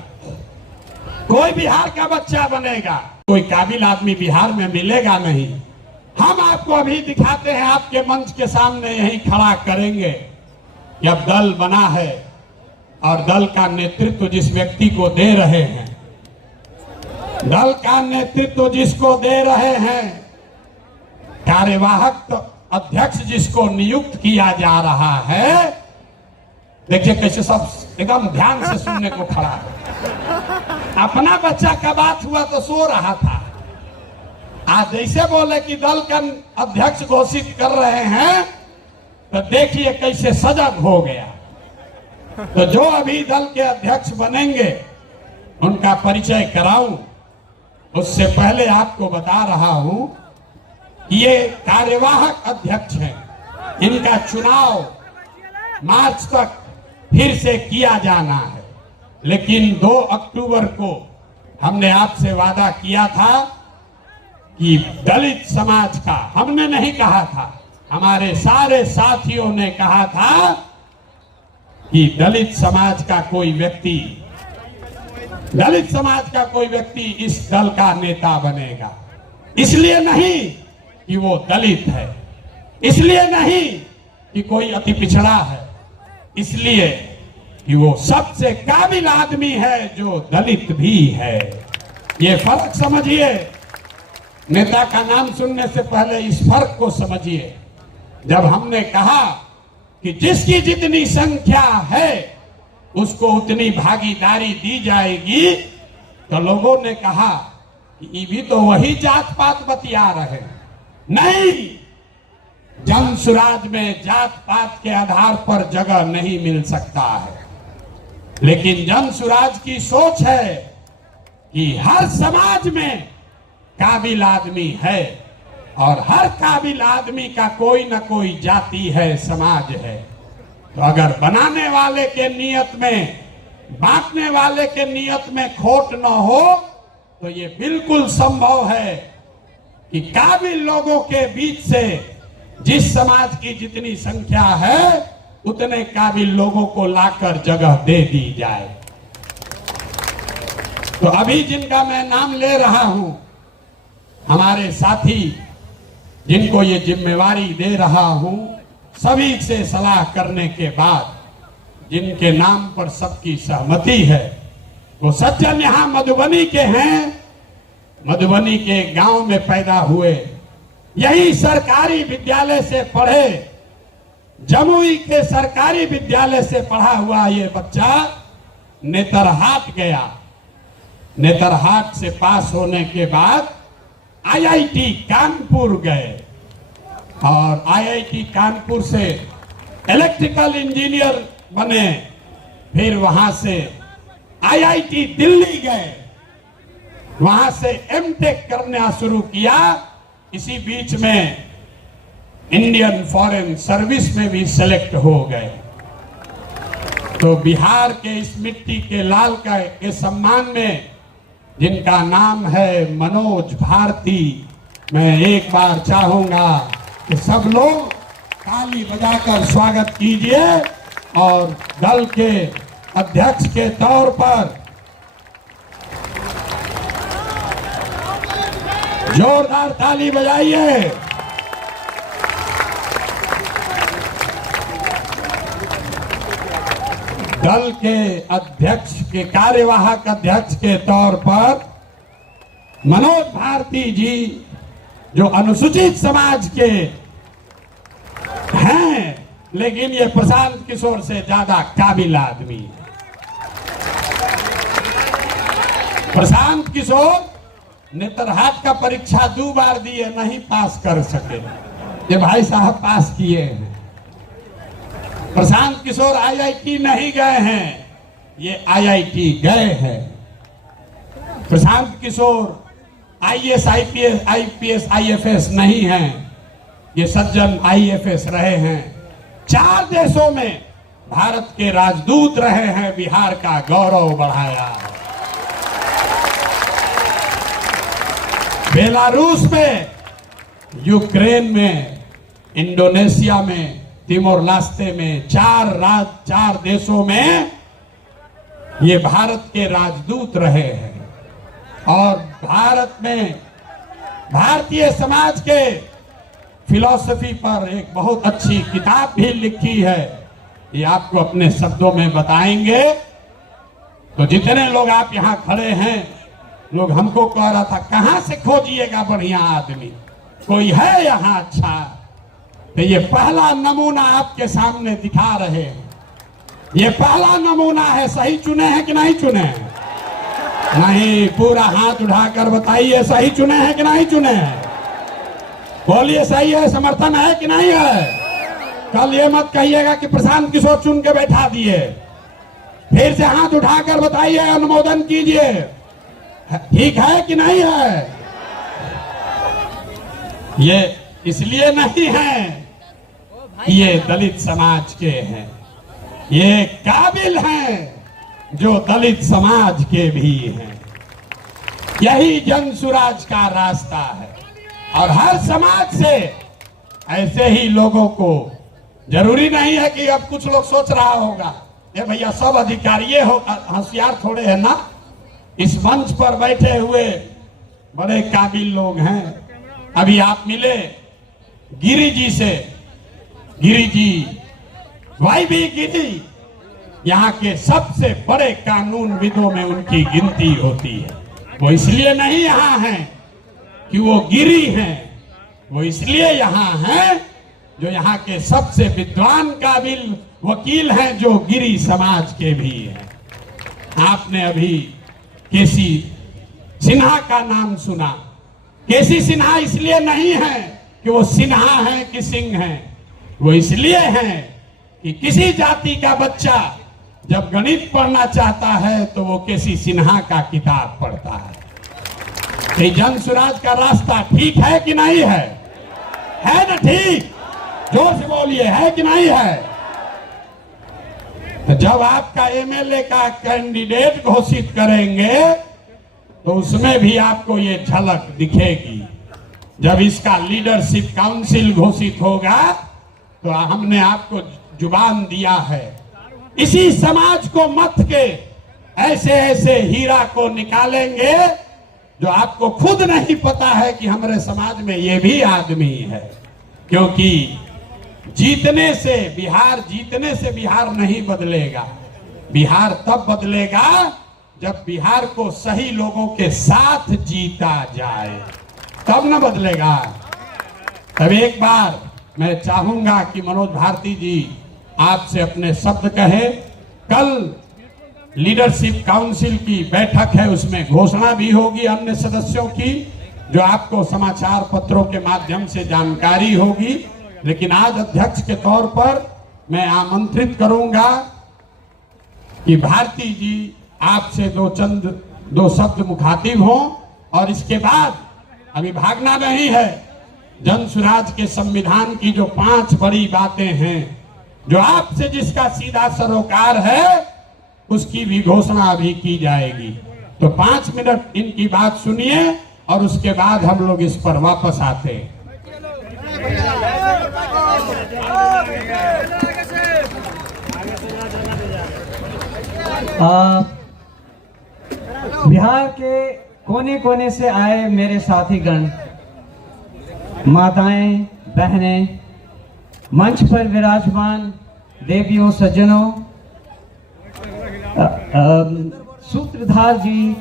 कोई बिहार का बच्चा बनेगा, कोई काबिल आदमी बिहार में मिलेगा नहीं। हम आपको अभी दिखाते हैं, आपके मंच के सामने यही खड़ा करेंगे कि अब दल बना है और दल का नेतृत्व जिस व्यक्ति को दे रहे हैं, दल का नेतृत्व जिसको दे रहे हैं, कार्यवाहक अध्यक्ष जिसको नियुक्त किया जा रहा है, देखिए कैसे सब एकदम ध्यान से सुनने को खड़ा है। अपना बच्चा का बात हुआ तो सो रहा था, आज जैसे बोले कि दल का अध्यक्ष घोषित कर रहे हैं तो देखिए कैसे सजग हो गया। तो जो अभी दल के अध्यक्ष बनेंगे उनका परिचय कराऊं, उससे पहले आपको बता रहा हूं कि ये कार्यवाहक अध्यक्ष हैं। इनका चुनाव मार्च तक फिर से किया जाना है, लेकिन 2 अक्टूबर को हमने आपसे वादा किया था कि दलित समाज का, हमने नहीं कहा था, हमारे सारे साथियों ने कहा था कि दलित समाज का कोई व्यक्ति इस दल का नेता बनेगा। इसलिए नहीं कि वो दलित है, इसलिए नहीं कि कोई अति पिछड़ा है, इसलिए कि वो सबसे काबिल आदमी है जो दलित भी है। ये फर्क समझिए, नेता का नाम सुनने से पहले इस फर्क को समझिए। जब हमने कहा कि जिसकी जितनी संख्या है उसको उतनी भागीदारी दी जाएगी, तो लोगों ने कहा कि ये भी तो वही जात पात बतिया रहे। नहीं, जन सुराज में जात पात के आधार पर जगह नहीं मिल सकता है, लेकिन जन सुराज की सोच है कि हर समाज में काबिल आदमी है और हर काबिल आदमी का कोई ना कोई जाति है, समाज है। तो अगर बनाने वाले के नियत में, बांटने वाले के नियत में खोट न हो तो ये बिल्कुल संभव है कि काबिल लोगों के बीच से जिस समाज की जितनी संख्या है उतने काबिल लोगों को लाकर जगह दे दी जाए। तो अभी जिनका मैं नाम ले रहा हूं, हमारे साथी जिनको ये जिम्मेवारी दे रहा हूं, सभी से सलाह करने के बाद जिनके नाम पर सबकी सहमति है, वो सज्जन यहां मधुबनी के हैं, मधुबनी के गांव में पैदा हुए, यही सरकारी विद्यालय से पढ़े, जमुई के सरकारी विद्यालय से पढ़ा हुआ ये बच्चा नेतरहाट गया। नेतरहाट से पास होने के बाद आईआईटी कानपुर गए और आईआईटी कानपुर से इलेक्ट्रिकल इंजीनियर बने, फिर वहां से आईआईटी दिल्ली गए, वहां से एमटेक करना शुरू किया। इसी बीच में इंडियन फॉरेन सर्विस में भी सेलेक्ट हो गए। तो बिहार के इस मिट्टी के लाल के सम्मान में जिनका नाम है मनोज भारती, मैं एक बार चाहूंगा कि सब लोग ताली बजाकर स्वागत कीजिए और दल के अध्यक्ष के तौर पर जोरदार ताली बजाइए। दल के अध्यक्ष के, कार्यवाहक अध्यक्ष के तौर पर मनोज भारती जी, जो अनुसूचित समाज के हैं, लेकिन ये प्रशांत किशोर से ज्यादा काबिल आदमी है। प्रशांत किशोर नेतरहाट का परीक्षा 2 बार दिए, नहीं पास कर सके, ये भाई साहब पास किए हैं। प्रशांत किशोर आईआईटी नहीं गए हैं, ये आईआईटी गए हैं। Prashant Kishor IAS, IPS, IFS नहीं हैं, ये सज्जन आईएफएस रहे हैं। 4 देशों में भारत के राजदूत रहे हैं, बिहार का गौरव बढ़ाया है। बेलारूस में, यूक्रेन में, इंडोनेशिया में, तिमोर लास्ते में, 4 देशों में ये भारत के राजदूत रहे हैं। और भारत में भारतीय समाज के फिलॉसफी पर एक बहुत अच्छी किताब भी लिखी है, ये आपको अपने शब्दों में बताएंगे। तो जितने लोग आप यहाँ खड़े हैं, लोग हमको कह रहा था कहां से खोजिएगा बढ़िया आदमी, कोई है यहाँ अच्छा? तो ये पहला नमूना आपके सामने दिखा रहे हैं। ये पहला नमूना है। सही चुने हैं कि नहीं चुने हैं? नहीं, पूरा हाथ उठाकर बताइए सही चुने हैं कि नहीं चुने हैं? बोलिए सही है, समर्थन है कि नहीं है? कल ये मत कहिएगा कि प्रशांत किशोर चुन के बैठा दिए। फिर से हाथ उठाकर बताइए, अनुमोदन कीजिए। ठीक है कि नहीं है? ये इसलिए नहीं है कि ये दलित समाज के हैं, ये काबिल हैं जो दलित समाज के भी हैं। यही जन सुराज का रास्ता है। और हर समाज से ऐसे ही लोगों को, जरूरी नहीं है कि अब कुछ लोग सोच रहा होगा ये भैया सब अधिकारी हो, होशियार थोड़े है ना। इस मंच पर बैठे हुए बड़े काबिल लोग हैं। अभी आप मिले गिरी जी से, गिरी जी, वाई भी गिरी यहाँ के सबसे बड़े कानून विदों में उनकी गिनती होती है। वो इसलिए नहीं यहाँ हैं कि वो गिरी हैं, वो इसलिए यहाँ हैं जो यहाँ के सबसे विद्वान काबिल वकील हैं, जो गिरी समाज के भी हैं। आपने अभी केसी सिन्हा का नाम सुना। केसी सिन्हा इसलिए नहीं है कि वो सिन्हा हैं कि सिंह हैं, वो इसलिए हैं कि किसी जाति का बच्चा जब गणित पढ़ना चाहता है तो वो केसी सिन्हा का किताब पढ़ता है। ये जन सुराज का रास्ता ठीक है कि नहीं है? है ना? ठीक, जोर से बोलिए, है कि नहीं है? तो जब आपका एमएलए का कैंडिडेट घोषित करेंगे तो उसमें भी आपको ये झलक दिखेगी। जब इसका लीडरशिप काउंसिल घोषित होगा तो हमने आपको जुबान दिया है, इसी समाज को मत के ऐसे ऐसे हीरा को निकालेंगे जो आपको खुद नहीं पता है कि हमारे समाज में ये भी आदमी है। क्योंकि जीतने से बिहार नहीं बदलेगा। बिहार तब बदलेगा जब बिहार को सही लोगों के साथ जीता जाए, तब न बदलेगा। तब एक बार मैं चाहूंगा कि मनोज भारती जी आपसे अपने शब्द कहे। कल लीडरशिप काउंसिल की बैठक है, उसमें घोषणा भी होगी अन्य सदस्यों की, जो आपको समाचार पत्रों के माध्यम से जानकारी होगी। लेकिन आज अध्यक्ष के तौर पर मैं आमंत्रित करूंगा कि भारती जी आपसे दो शब्द मुखातिब हों। और इसके बाद अभी भागना नहीं है। जन सुराज के संविधान की जो 5 बड़ी बातें हैं, जो आपसे जिसका सीधा सरोकार है, उसकी भी घोषणा अभी की जाएगी। तो 5 मिनट इनकी बात सुनिए और उसके बाद हम लोग इस पर वापस आते हैं। बिहार के कोने कोने से आए मेरे साथीगण, माताएं, बहनें, मंच पर विराजमान देवियों, सज्जनों, सूत्रधार जी,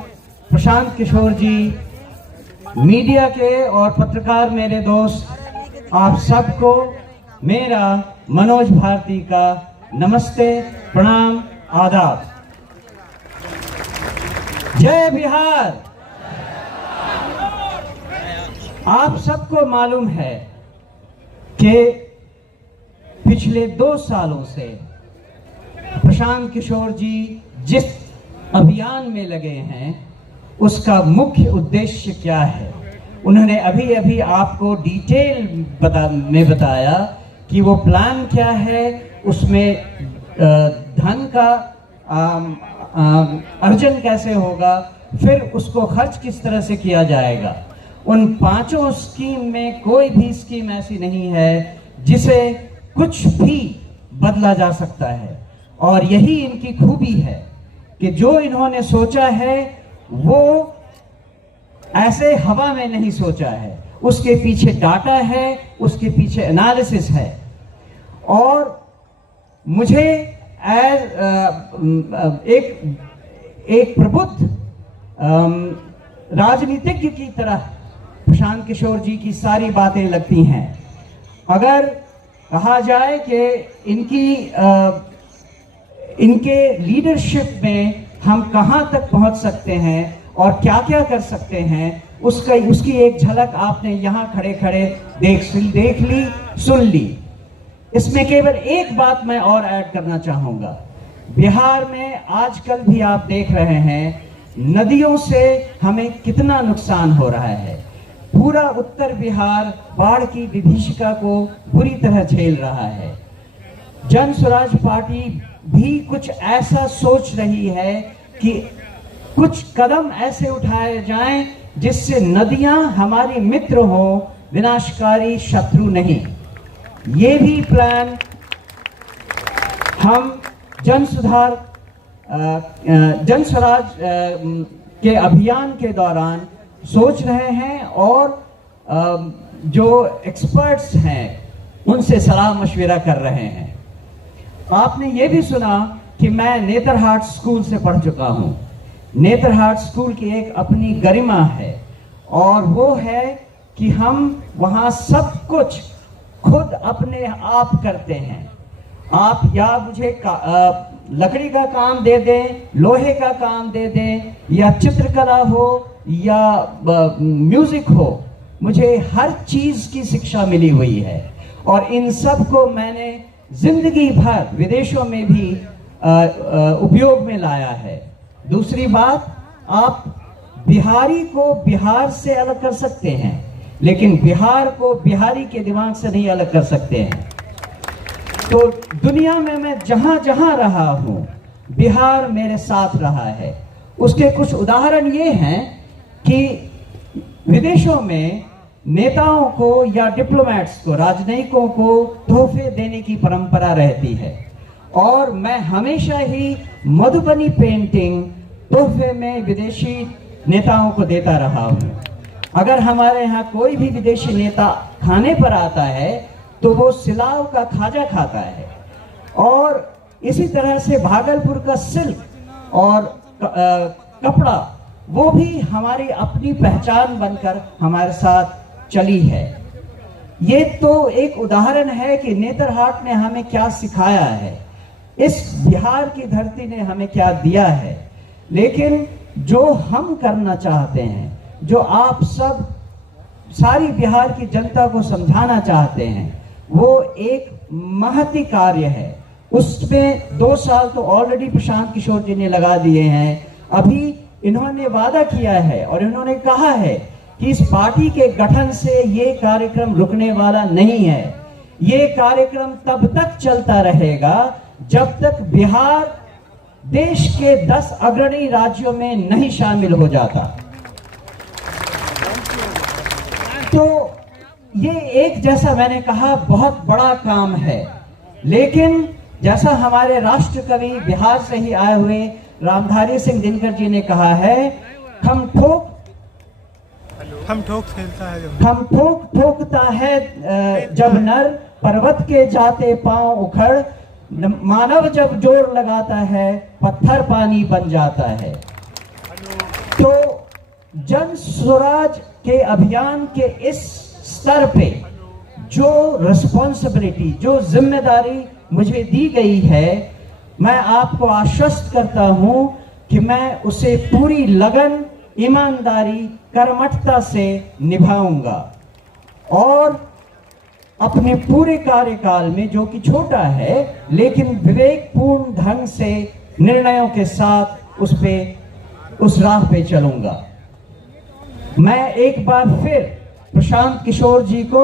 प्रशांत किशोर जी, मीडिया के और पत्रकार मेरे दोस्त, आप सबको मेरा मनोज भारती का नमस्ते, प्रणाम, आदाब। जय बिहार। आप सबको मालूम है कि पिछले 2 सालों से प्रशांत किशोर जी जिस अभियान में लगे हैं, उसका मुख्य उद्देश्य क्या है। उन्होंने अभी अभी आपको डिटेल में बताया कि वो प्लान क्या है, उसमें धन का अर्जन कैसे होगा, फिर उसको खर्च किस तरह से किया जाएगा। उन 5 स्कीम में कोई भी स्कीम ऐसी नहीं है जिसे कुछ भी बदला जा सकता है। और यही इनकी खूबी है कि जो इन्होंने सोचा है वो ऐसे हवा में नहीं सोचा है, उसके पीछे डाटा है, उसके पीछे एनालिसिस है। और मुझे एक प्रबुद्ध राजनीतिज्ञ की तरह प्रशांत किशोर जी की सारी बातें लगती हैं। अगर कहा जाए कि इनकी इनके लीडरशिप में हम कहां तक पहुंच सकते हैं और क्या क्या कर सकते हैं, उसकी एक झलक आपने यहां खड़े खड़े देख ली, सुन ली। इसमें केवल एक बात मैं और ऐड करना चाहूंगा। बिहार में आजकल भी आप देख रहे हैं नदियों से हमें कितना नुकसान हो रहा है। पूरा उत्तर बिहार बाढ़ की विभीषिका को बुरी तरह झेल रहा है। जन स्वराज पार्टी भी कुछ ऐसा सोच रही है कि कुछ कदम ऐसे उठाए जाएं जिससे नदियां हमारी मित्र हो, विनाशकारी शत्रु नहीं। ये भी प्लान हम जन स्वराज के अभियान के दौरान सोच रहे हैं और जो एक्सपर्ट्स हैं उनसे सलाह मशविरा कर रहे हैं। आपने ये भी सुना कि मैं नेतरहाट स्कूल से पढ़ चुका हूं। नेतरहाट स्कूल की एक अपनी गरिमा है और वो है कि हम वहां सब कुछ खुद अपने आप करते हैं। आप या मुझे लकड़ी का काम दे दें, लोहे का काम दे दें, या चित्रकला हो या म्यूजिक हो, मुझे हर चीज की शिक्षा मिली हुई है और इन सब को मैंने जिंदगी भर विदेशों में भी उपयोग में लाया है। दूसरी बात, आप बिहारी को बिहार से अलग कर सकते हैं, लेकिन बिहार को बिहारी के दिमाग से नहीं अलग कर सकते हैं। तो दुनिया में मैं जहां जहां रहा हूं, बिहार मेरे साथ रहा है। उसके कुछ उदाहरण ये हैं कि विदेशों में नेताओं को या डिप्लोमेट्स को, राजनयिकों को तोहफे देने की परंपरा रहती है और मैं हमेशा ही मधुबनी पेंटिंग तोहफे में विदेशी नेताओं को देता रहा हूं। अगर हमारे यहाँ कोई भी विदेशी नेता खाने पर आता है तो वो सिलाव का खाजा खाता है। और इसी तरह से भागलपुर का सिल्क और कपड़ा, वो भी हमारी अपनी पहचान बनकर हमारे साथ चली है। ये तो एक उदाहरण है कि नेतरहाट ने हमें क्या सिखाया है, इस बिहार की धरती ने हमें क्या दिया है। लेकिन जो हम करना चाहते हैं, जो आप सब सारी बिहार की जनता को समझाना चाहते हैं, वो एक महती कार्य है। उसमें 2 साल तो ऑलरेडी प्रशांत किशोर जी ने लगा दिए हैं। अभी इन्होंने वादा किया है और इन्होंने कहा है कि इस पार्टी के गठन से ये कार्यक्रम रुकने वाला नहीं है। ये कार्यक्रम तब तक चलता रहेगा जब तक बिहार देश के 10 अग्रणी राज्यों में नहीं शामिल हो जाता। तो ये एक, जैसा मैंने कहा, बहुत बड़ा काम है। लेकिन जैसा हमारे राष्ट्र कवि बिहार से ही आए हुए रामधारी सिंह दिनकर जी ने कहा है, हम ठोक ठोकता है जब नर, पर्वत के जाते पांव उखड़, मानव जब जोर लगाता है पत्थर पानी बन जाता है। तो जन स्वराज के अभियान के इस स्तर पे जो रिस्पॉन्सिबिलिटी, जो जिम्मेदारी मुझे दी गई है, मैं आपको आश्वस्त करता हूं कि मैं उसे पूरी लगन, ईमानदारी, कर्मठता से निभाऊंगा और अपने पूरे कार्यकाल में, जो कि छोटा है लेकिन विवेकपूर्ण ढंग से निर्णयों के साथ उस राह पे चलूंगा। मैं एक बार फिर प्रशांत किशोर जी को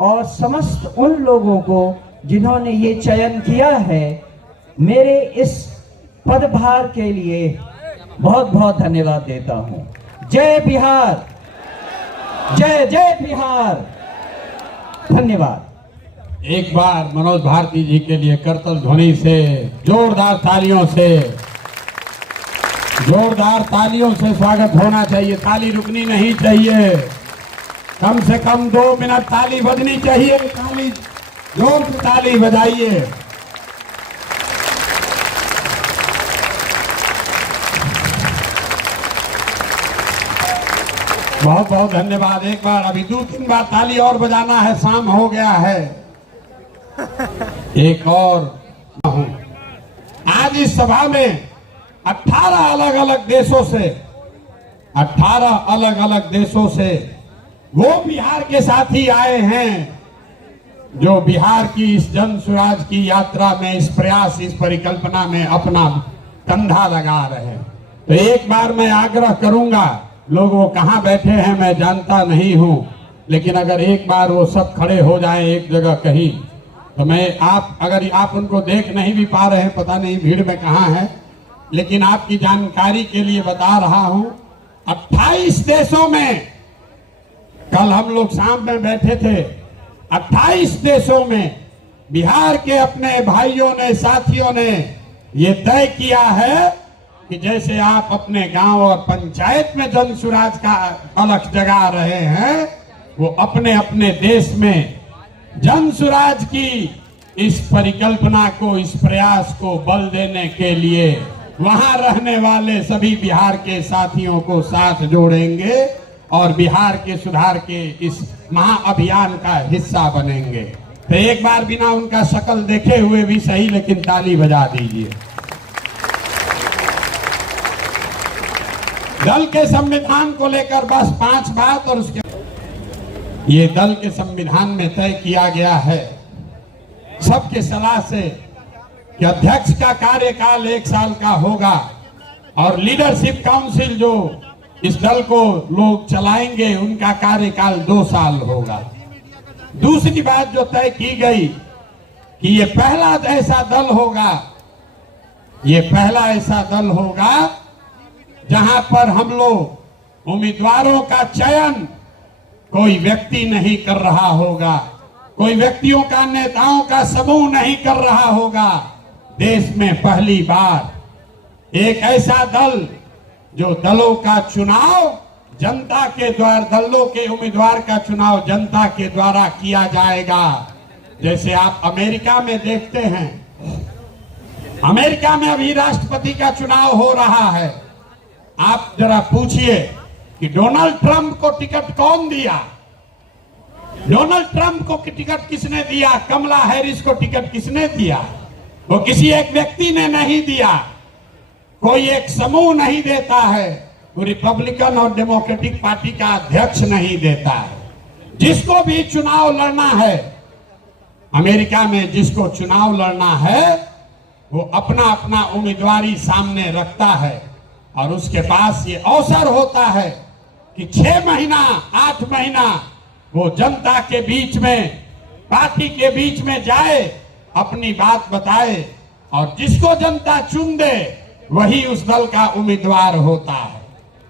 और समस्त उन लोगों को जिन्होंने ये चयन किया है, मेरे इस पदभार के लिए बहुत बहुत धन्यवाद देता हूं। जय बिहार, जय जय बिहार। धन्यवाद। एक बार मनोज भारती जी के लिए करतल ध्वनि से, जोरदार तालियों से स्वागत होना चाहिए। ताली रुकनी नहीं चाहिए, कम से कम 2 मिनट ताली बजनी चाहिए। ताली, जोर से ताली बजाइए। बहुत बहुत धन्यवाद। एक बार, अभी 2-3 बार ताली और बजाना है, शाम हो गया है। एक और आज आज इस सभा में 18 अलग अलग देशों से वो बिहार के साथी आए हैं जो बिहार की इस जन स्वराज की यात्रा में, इस प्रयास, इस परिकल्पना में अपना कंधा लगा रहे हैं। तो एक बार मैं आग्रह करूंगा, लोग वो कहां बैठे हैं मैं जानता नहीं हूं, लेकिन अगर एक बार वो सब खड़े हो जाएं एक जगह कहीं, तो मैं अगर आप उनको देख नहीं भी पा रहे हैं, पता नहीं भीड़ में कहां है, लेकिन आपकी जानकारी के लिए बता रहा हूं 28 देशों में, कल हम लोग शाम में बैठे थे, 28 देशों में बिहार के अपने भाइयों ने, साथियों ने ये तय किया है कि जैसे आप अपने गांव और पंचायत में जन स्वराज का अलख जगा रहे हैं, वो अपने अपने देश में जन स्वराज की इस परिकल्पना को, इस प्रयास को बल देने के लिए वहां रहने वाले सभी बिहार के साथियों को साथ जोड़ेंगे और बिहार के सुधार के इस महाअभियान का हिस्सा बनेंगे। तो एक बार बिना उनका शक्ल देखे हुए भी सही, लेकिन ताली बजा दीजिए। दल के संविधान को लेकर बस 5 बात, और उसके ये दल के संविधान में तय किया गया है सबके सलाह से कि अध्यक्ष का कार्यकाल 1 साल का होगा और लीडरशिप काउंसिल जो इस दल को लोग चलाएंगे उनका कार्यकाल 2 साल होगा। दूसरी बात जो तय की गई कि ये पहला ऐसा दल होगा जहां पर हम लोग उम्मीदवारों का चयन कोई व्यक्ति नहीं कर रहा होगा, कोई व्यक्तियों का, नेताओं का समूह नहीं कर रहा होगा। देश में पहली बार एक ऐसा दल जो दलों का चुनाव जनता के द्वारा, दलों के उम्मीदवार का चुनाव जनता के द्वारा किया जाएगा। जैसे आप अमेरिका में देखते हैं, अमेरिका में अभी राष्ट्रपति का चुनाव हो रहा है। आप जरा पूछिए कि डोनाल्ड ट्रंप को टिकट कौन दिया? डोनाल्ड ट्रंप को टिकट किसने दिया? कमला हैरिस को टिकट किसने दिया? वो किसी एक व्यक्ति ने नहीं दिया, कोई एक समूह नहीं देता है, वो रिपब्लिकन और डेमोक्रेटिक पार्टी का अध्यक्ष नहीं देता है। जिसको भी चुनाव लड़ना है अमेरिका में, जिसको चुनाव लड़ना है वो अपना अपना उम्मीदवारी सामने रखता है और उसके पास ये अवसर होता है कि 6 महीना 8 महीना वो जनता के बीच में, पार्टी के बीच में जाए, अपनी बात बताए और जिसको जनता चुन दे वही उस दल का उम्मीदवार होता है।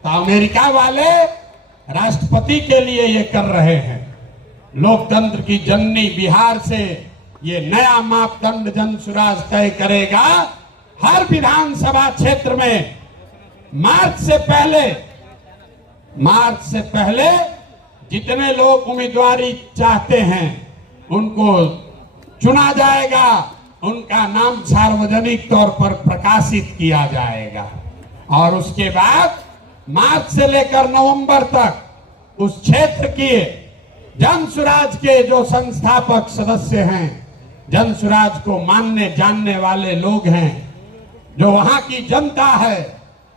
तो अमेरिका वाले राष्ट्रपति के लिए ये कर रहे हैं। लोकतंत्र की जननी बिहार से ये नया मापदंड जन स्वराज तय करेगा। हर विधानसभा क्षेत्र में मार्च से पहले जितने लोग उम्मीदवारी चाहते हैं उनको चुना जाएगा, उनका नाम सार्वजनिक तौर पर प्रकाशित किया जाएगा और उसके बाद मार्च से लेकर नवंबर तक उस क्षेत्र के जन स्वराज के जो संस्थापक सदस्य हैं, जन स्वराज को मानने जानने वाले लोग हैं, जो वहां की जनता है,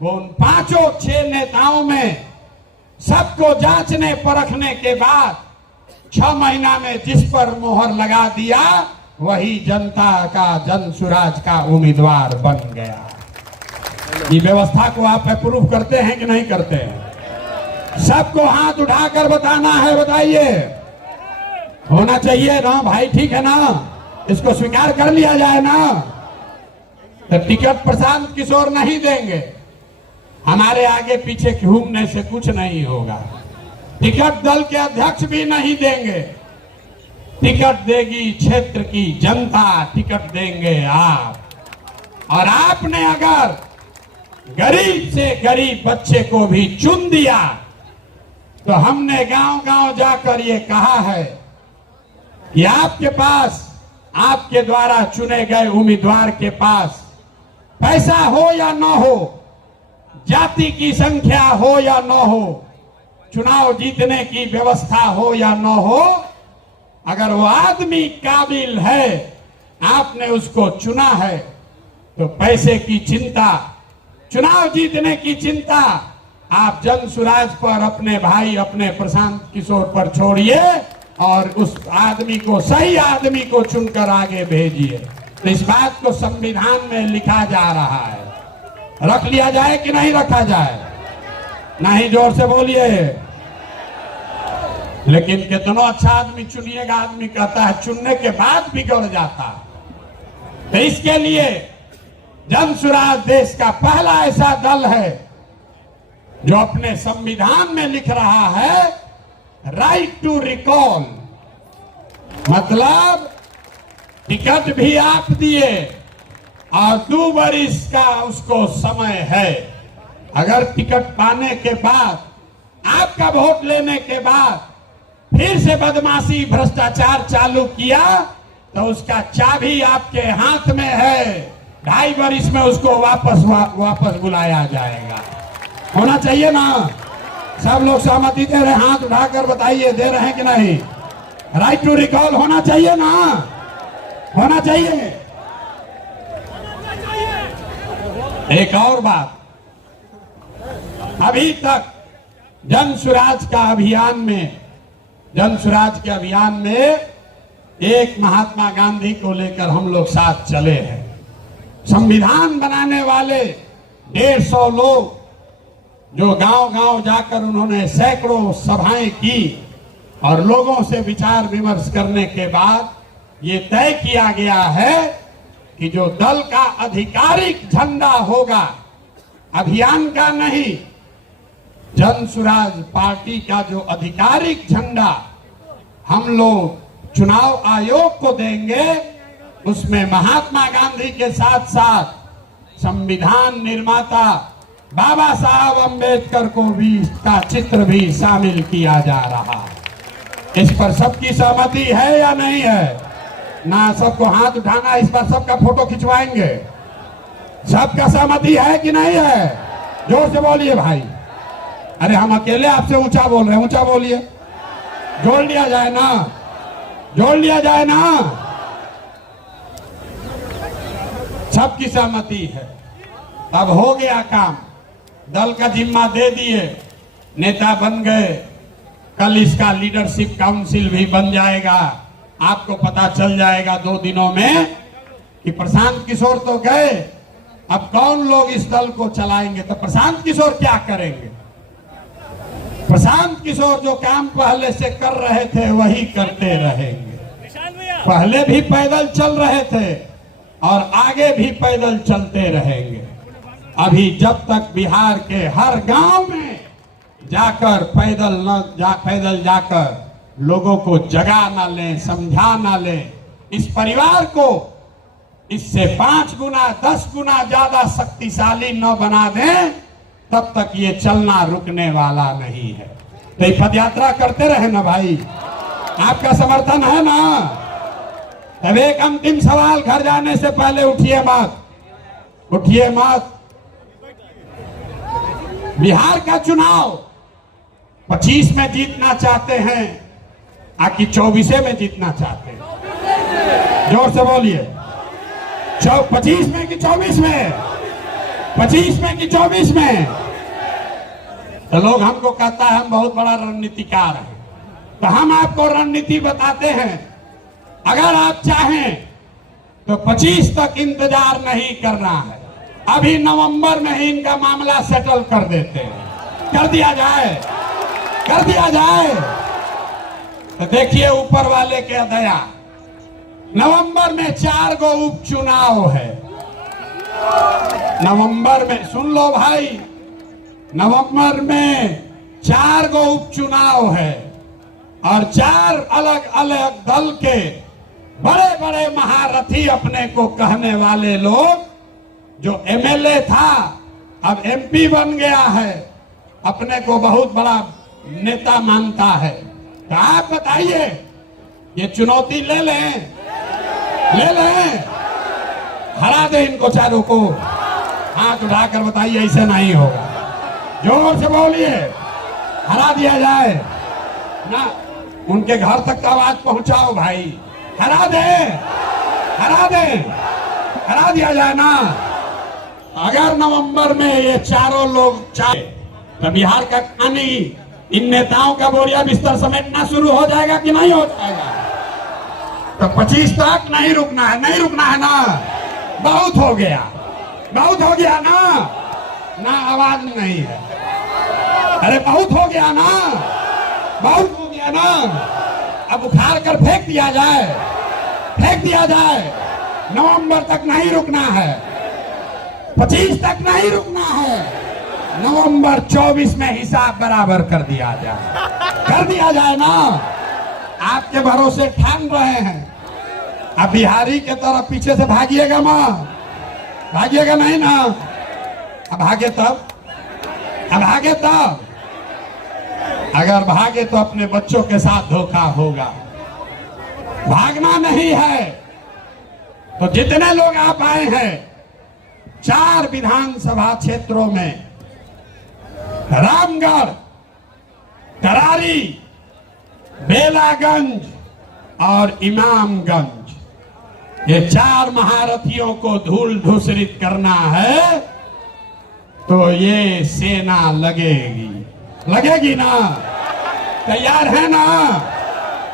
वो उन 5-6 नेताओं में सबको जांचने परखने के बाद 6 महीना में जिस पर मोहर लगा दिया वही जनता का, जन स्वराज का उम्मीदवार बन गया। ये व्यवस्था को आप अप्रूव करते हैं कि नहीं करते हैं? सबको हाथ उठाकर बताना है, बताइए। होना चाहिए ना भाई, ठीक है ना? इसको स्वीकार कर लिया जाए ना? तो टिकट प्रशांत किशोर नहीं देंगे, हमारे आगे पीछे घूमने से कुछ नहीं होगा। टिकट दल के अध्यक्ष भी नहीं देंगे, टिकट देगी क्षेत्र की जनता, टिकट देंगे आप। और आपने अगर गरीब से गरीब बच्चे को भी चुन दिया तो हमने गांव-गांव जाकर ये कहा है कि आपके पास, आपके द्वारा चुने गए उम्मीदवार के पास पैसा हो या न हो, जाति की संख्या हो या न हो, चुनाव जीतने की व्यवस्था हो या न हो, अगर वो आदमी काबिल है, आपने उसको चुना है, तो पैसे की चिंता, चुनाव जीतने की चिंता आप जन सुराज पर, अपने भाई, अपने प्रशांत किशोर पर छोड़िए और उस आदमी को, सही आदमी को चुनकर आगे भेजिए। तो इस बात को संविधान में लिखा जा रहा है, रख लिया जाए कि नहीं रखा जाए? नहीं, जोर से बोलिए। लेकिन कितना अच्छा आदमी चुनिएगा, आदमी कहता है चुनने के बाद बिगड़ जाता है। तो इसके लिए जन सुराज देश का पहला ऐसा दल है जो अपने संविधान में लिख रहा है राइट टू रिकॉल, मतलब टिकट भी आप दिए और 2 वर्ष का उसको समय है। अगर टिकट पाने के बाद, आपका वोट लेने के बाद फिर से बदमाशी, भ्रष्टाचार चालू किया तो उसका चाबी आपके हाथ में है। 2.5 वर्ष में उसको वापस बुलाया जाएगा। होना चाहिए ना? सब लोग सहमति दे रहे हैं? हाथ उठाकर बताइए, दे रहे हैं कि नहीं? राइट टू रिकॉल होना चाहिए ना? होना चाहिए। एक और बात, अभी तक जन सुराज के अभियान में एक महात्मा गांधी को लेकर हम लोग साथ चले हैं। संविधान बनाने वाले 150 लोग जो गांव-गांव जाकर उन्होंने सैकड़ों सभाएं की और लोगों से विचार विमर्श करने के बाद ये तय किया गया है कि जो दल का आधिकारिक झंडा होगा, अभियान का नहीं, जन सुराज पार्टी का जो आधिकारिक झंडा हम लोग चुनाव आयोग को देंगे, उसमें महात्मा गांधी के साथ साथ संविधान निर्माता बाबा साहब अम्बेडकर को भी, का चित्र भी शामिल किया जा रहा है। इस पर सबकी सहमति है या नहीं है? ना सबको हाथ उठाना, इस पर सबका फोटो खिंचवाएंगे। सबका सहमति है कि नहीं है? जोर से बोलिए भाई। अरे हम अकेले आपसे ऊंचा बोल रहे हैं, ऊंचा बोलिए। जोड़ लिया जाए ना, जोड़ लिया जाए ना। सबकी सहमति है। अब हो गया काम, दल का जिम्मा दे दिए, नेता बन गए, कल इसका लीडरशिप काउंसिल भी बन जाएगा। आपको पता चल जाएगा 2 दिनों में कि प्रशांत किशोर तो गए, अब कौन लोग इस दल को चलाएंगे। तो प्रशांत किशोर क्या करेंगे? प्रशांत किशोर जो काम पहले से कर रहे थे वही करते रहेंगे। पहले भी पैदल चल रहे थे और आगे भी पैदल चलते रहेंगे। अभी जब तक बिहार के हर गांव में जाकर पैदल जाकर लोगों को जगा ना लें, समझा ना लें, इस परिवार को इससे 5 गुना 10 गुना ज्यादा शक्तिशाली न बना दें, तब तक ये चलना रुकने वाला नहीं है। तो ये पद यात्रा करते रहे ना भाई, आपका समर्थन है ना? अब एक अंतिम सवाल, घर जाने से पहले उठिए मत, उठिए मत। बिहार का चुनाव 25 में जीतना चाहते हैं आकि 24 में जीतना चाहते हैं? जोर से बोलिए। 25 में कि 24 में? 25 में कि 24 में? तो लोग हमको कहता है हम बहुत बड़ा रणनीतिकार हैं, तो हम आपको रणनीति बताते हैं। अगर आप चाहें तो 25 तक इंतजार नहीं करना है, अभी नवंबर में ही इनका मामला सेटल कर देते हैं। कर दिया जाए, कर दिया जाए। तो देखिए ऊपर वाले के दया, नवंबर में 4 गो उपचुनाव है। नवंबर में, सुन लो भाई, नवंबर में 4 गो उपचुनाव है और 4 अलग अलग दल के बड़े बड़े महारथी, अपने को कहने वाले लोग, जो एमएलए था अब एमपी बन गया है, अपने को बहुत बड़ा नेता मानता है। तो आप बताइए, ये चुनौती ले लें, ले लें, हरा दे इनको चारों को। हाथ उठाकर बताइए, ऐसे नहीं होगा। जोर से बोलिए, हरा दिया जाए ना। उनके घर तक आवाज पहुंचाओ भाई, हरा दे, हरा दे, हरा दिया जाए ना। अगर नवंबर में ये चारों लोग चाहे तो बिहार का कहानी इन नेताओं का बोरिया बिस्तर समेटना शुरू हो जाएगा कि नहीं हो जाएगा? तो 25 तक नहीं रुकना है, नहीं रुकना है ना। बहुत हो गया, बहुत हो गया ना। ना आवाज नहीं है, अरे बहुत हो गया ना, बहुत हो गया ना। अब उखाड़ कर फेंक दिया जाए, फेंक दिया जाए। नवंबर तक नहीं रुकना है, 25 तक नहीं रुकना है। नवंबर 24 में हिसाब बराबर कर दिया जाए, कर दिया जाए ना। आपके भरोसे ठान रहे हैं, अब बिहारी के तरफ पीछे से भागिएगा माँ, भागिएगा नहीं ना। अब भागे तब, अब भागे तब। अगर भागे तो अपने बच्चों के साथ धोखा होगा। भागना नहीं है तो जितने लोग आप आए हैं 4 विधानसभा क्षेत्रों में, रामगढ़, करारी, बेलागंज और इमामगंज, ये 4 महारथियों को धूल धूसरित करना है तो ये सेना लगेगी, लगेगी ना। तैयार है ना?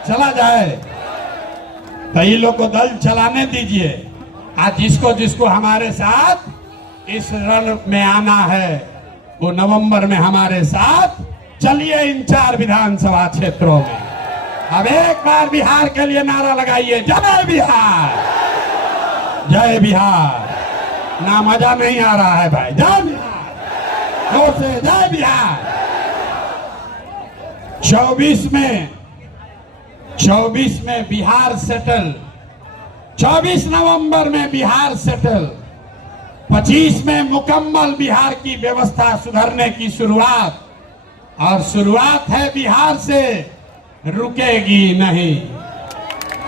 चला जाए तो ये लोग को दल चलाने दीजिए। आज जिसको जिसको हमारे साथ इस रण में आना है वो नवंबर में हमारे साथ चलिए इन 4 विधानसभा क्षेत्रों में। अब एक बार बिहार के लिए नारा लगाइए, जय बिहार, जय बिहार। ना मजा नहीं आ रहा है भाई, जय बिहार, जोर से जय बिहार। 24 में बिहार सेटल, 24 नवंबर में बिहार सेटल, 25 में मुकम्मल बिहार की व्यवस्था सुधरने की शुरुआत। और शुरुआत है बिहार से, रुकेगी नहीं।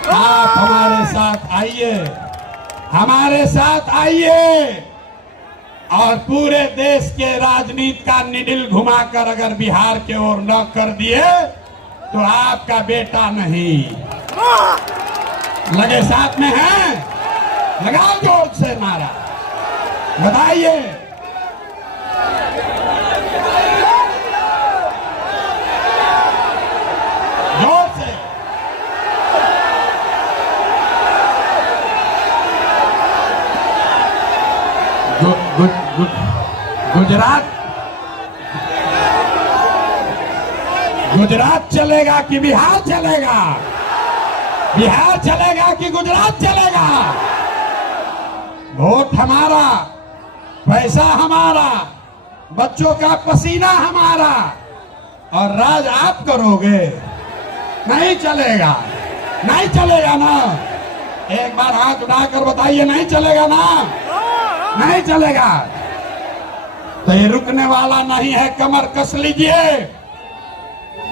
आप हमारे साथ आइए, हमारे साथ आइए और पूरे देश के राजनीति का निडिल घुमाकर अगर बिहार के ओर न कर दिए तो आपका बेटा नहीं। लगे साथ में हैं? लगाओ जोर से नारा, बताइए। जोर से। गुजरात चलेगा कि बिहार चलेगा? बिहार चलेगा कि गुजरात चलेगा? वोट हमारा, पैसा हमारा, बच्चों का पसीना हमारा, और राज आप करोगे। नहीं चलेगा, नहीं चलेगा ना। एक बार हाथ उठाकर बताइए, नहीं चलेगा ना, नहीं चलेगा। तो ये रुकने वाला नहीं है। कमर कस लीजिए,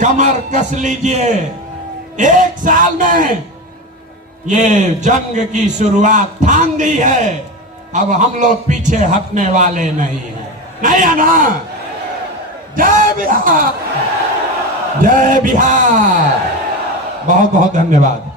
कमर कस लीजिए। 1 साल में ये जंग की शुरुआत ठान दी है। अब हम लोग पीछे हटने वाले नहीं हैं, नहीं है ना। जय बिहार, जय बिहार। बहुत बहुत धन्यवाद।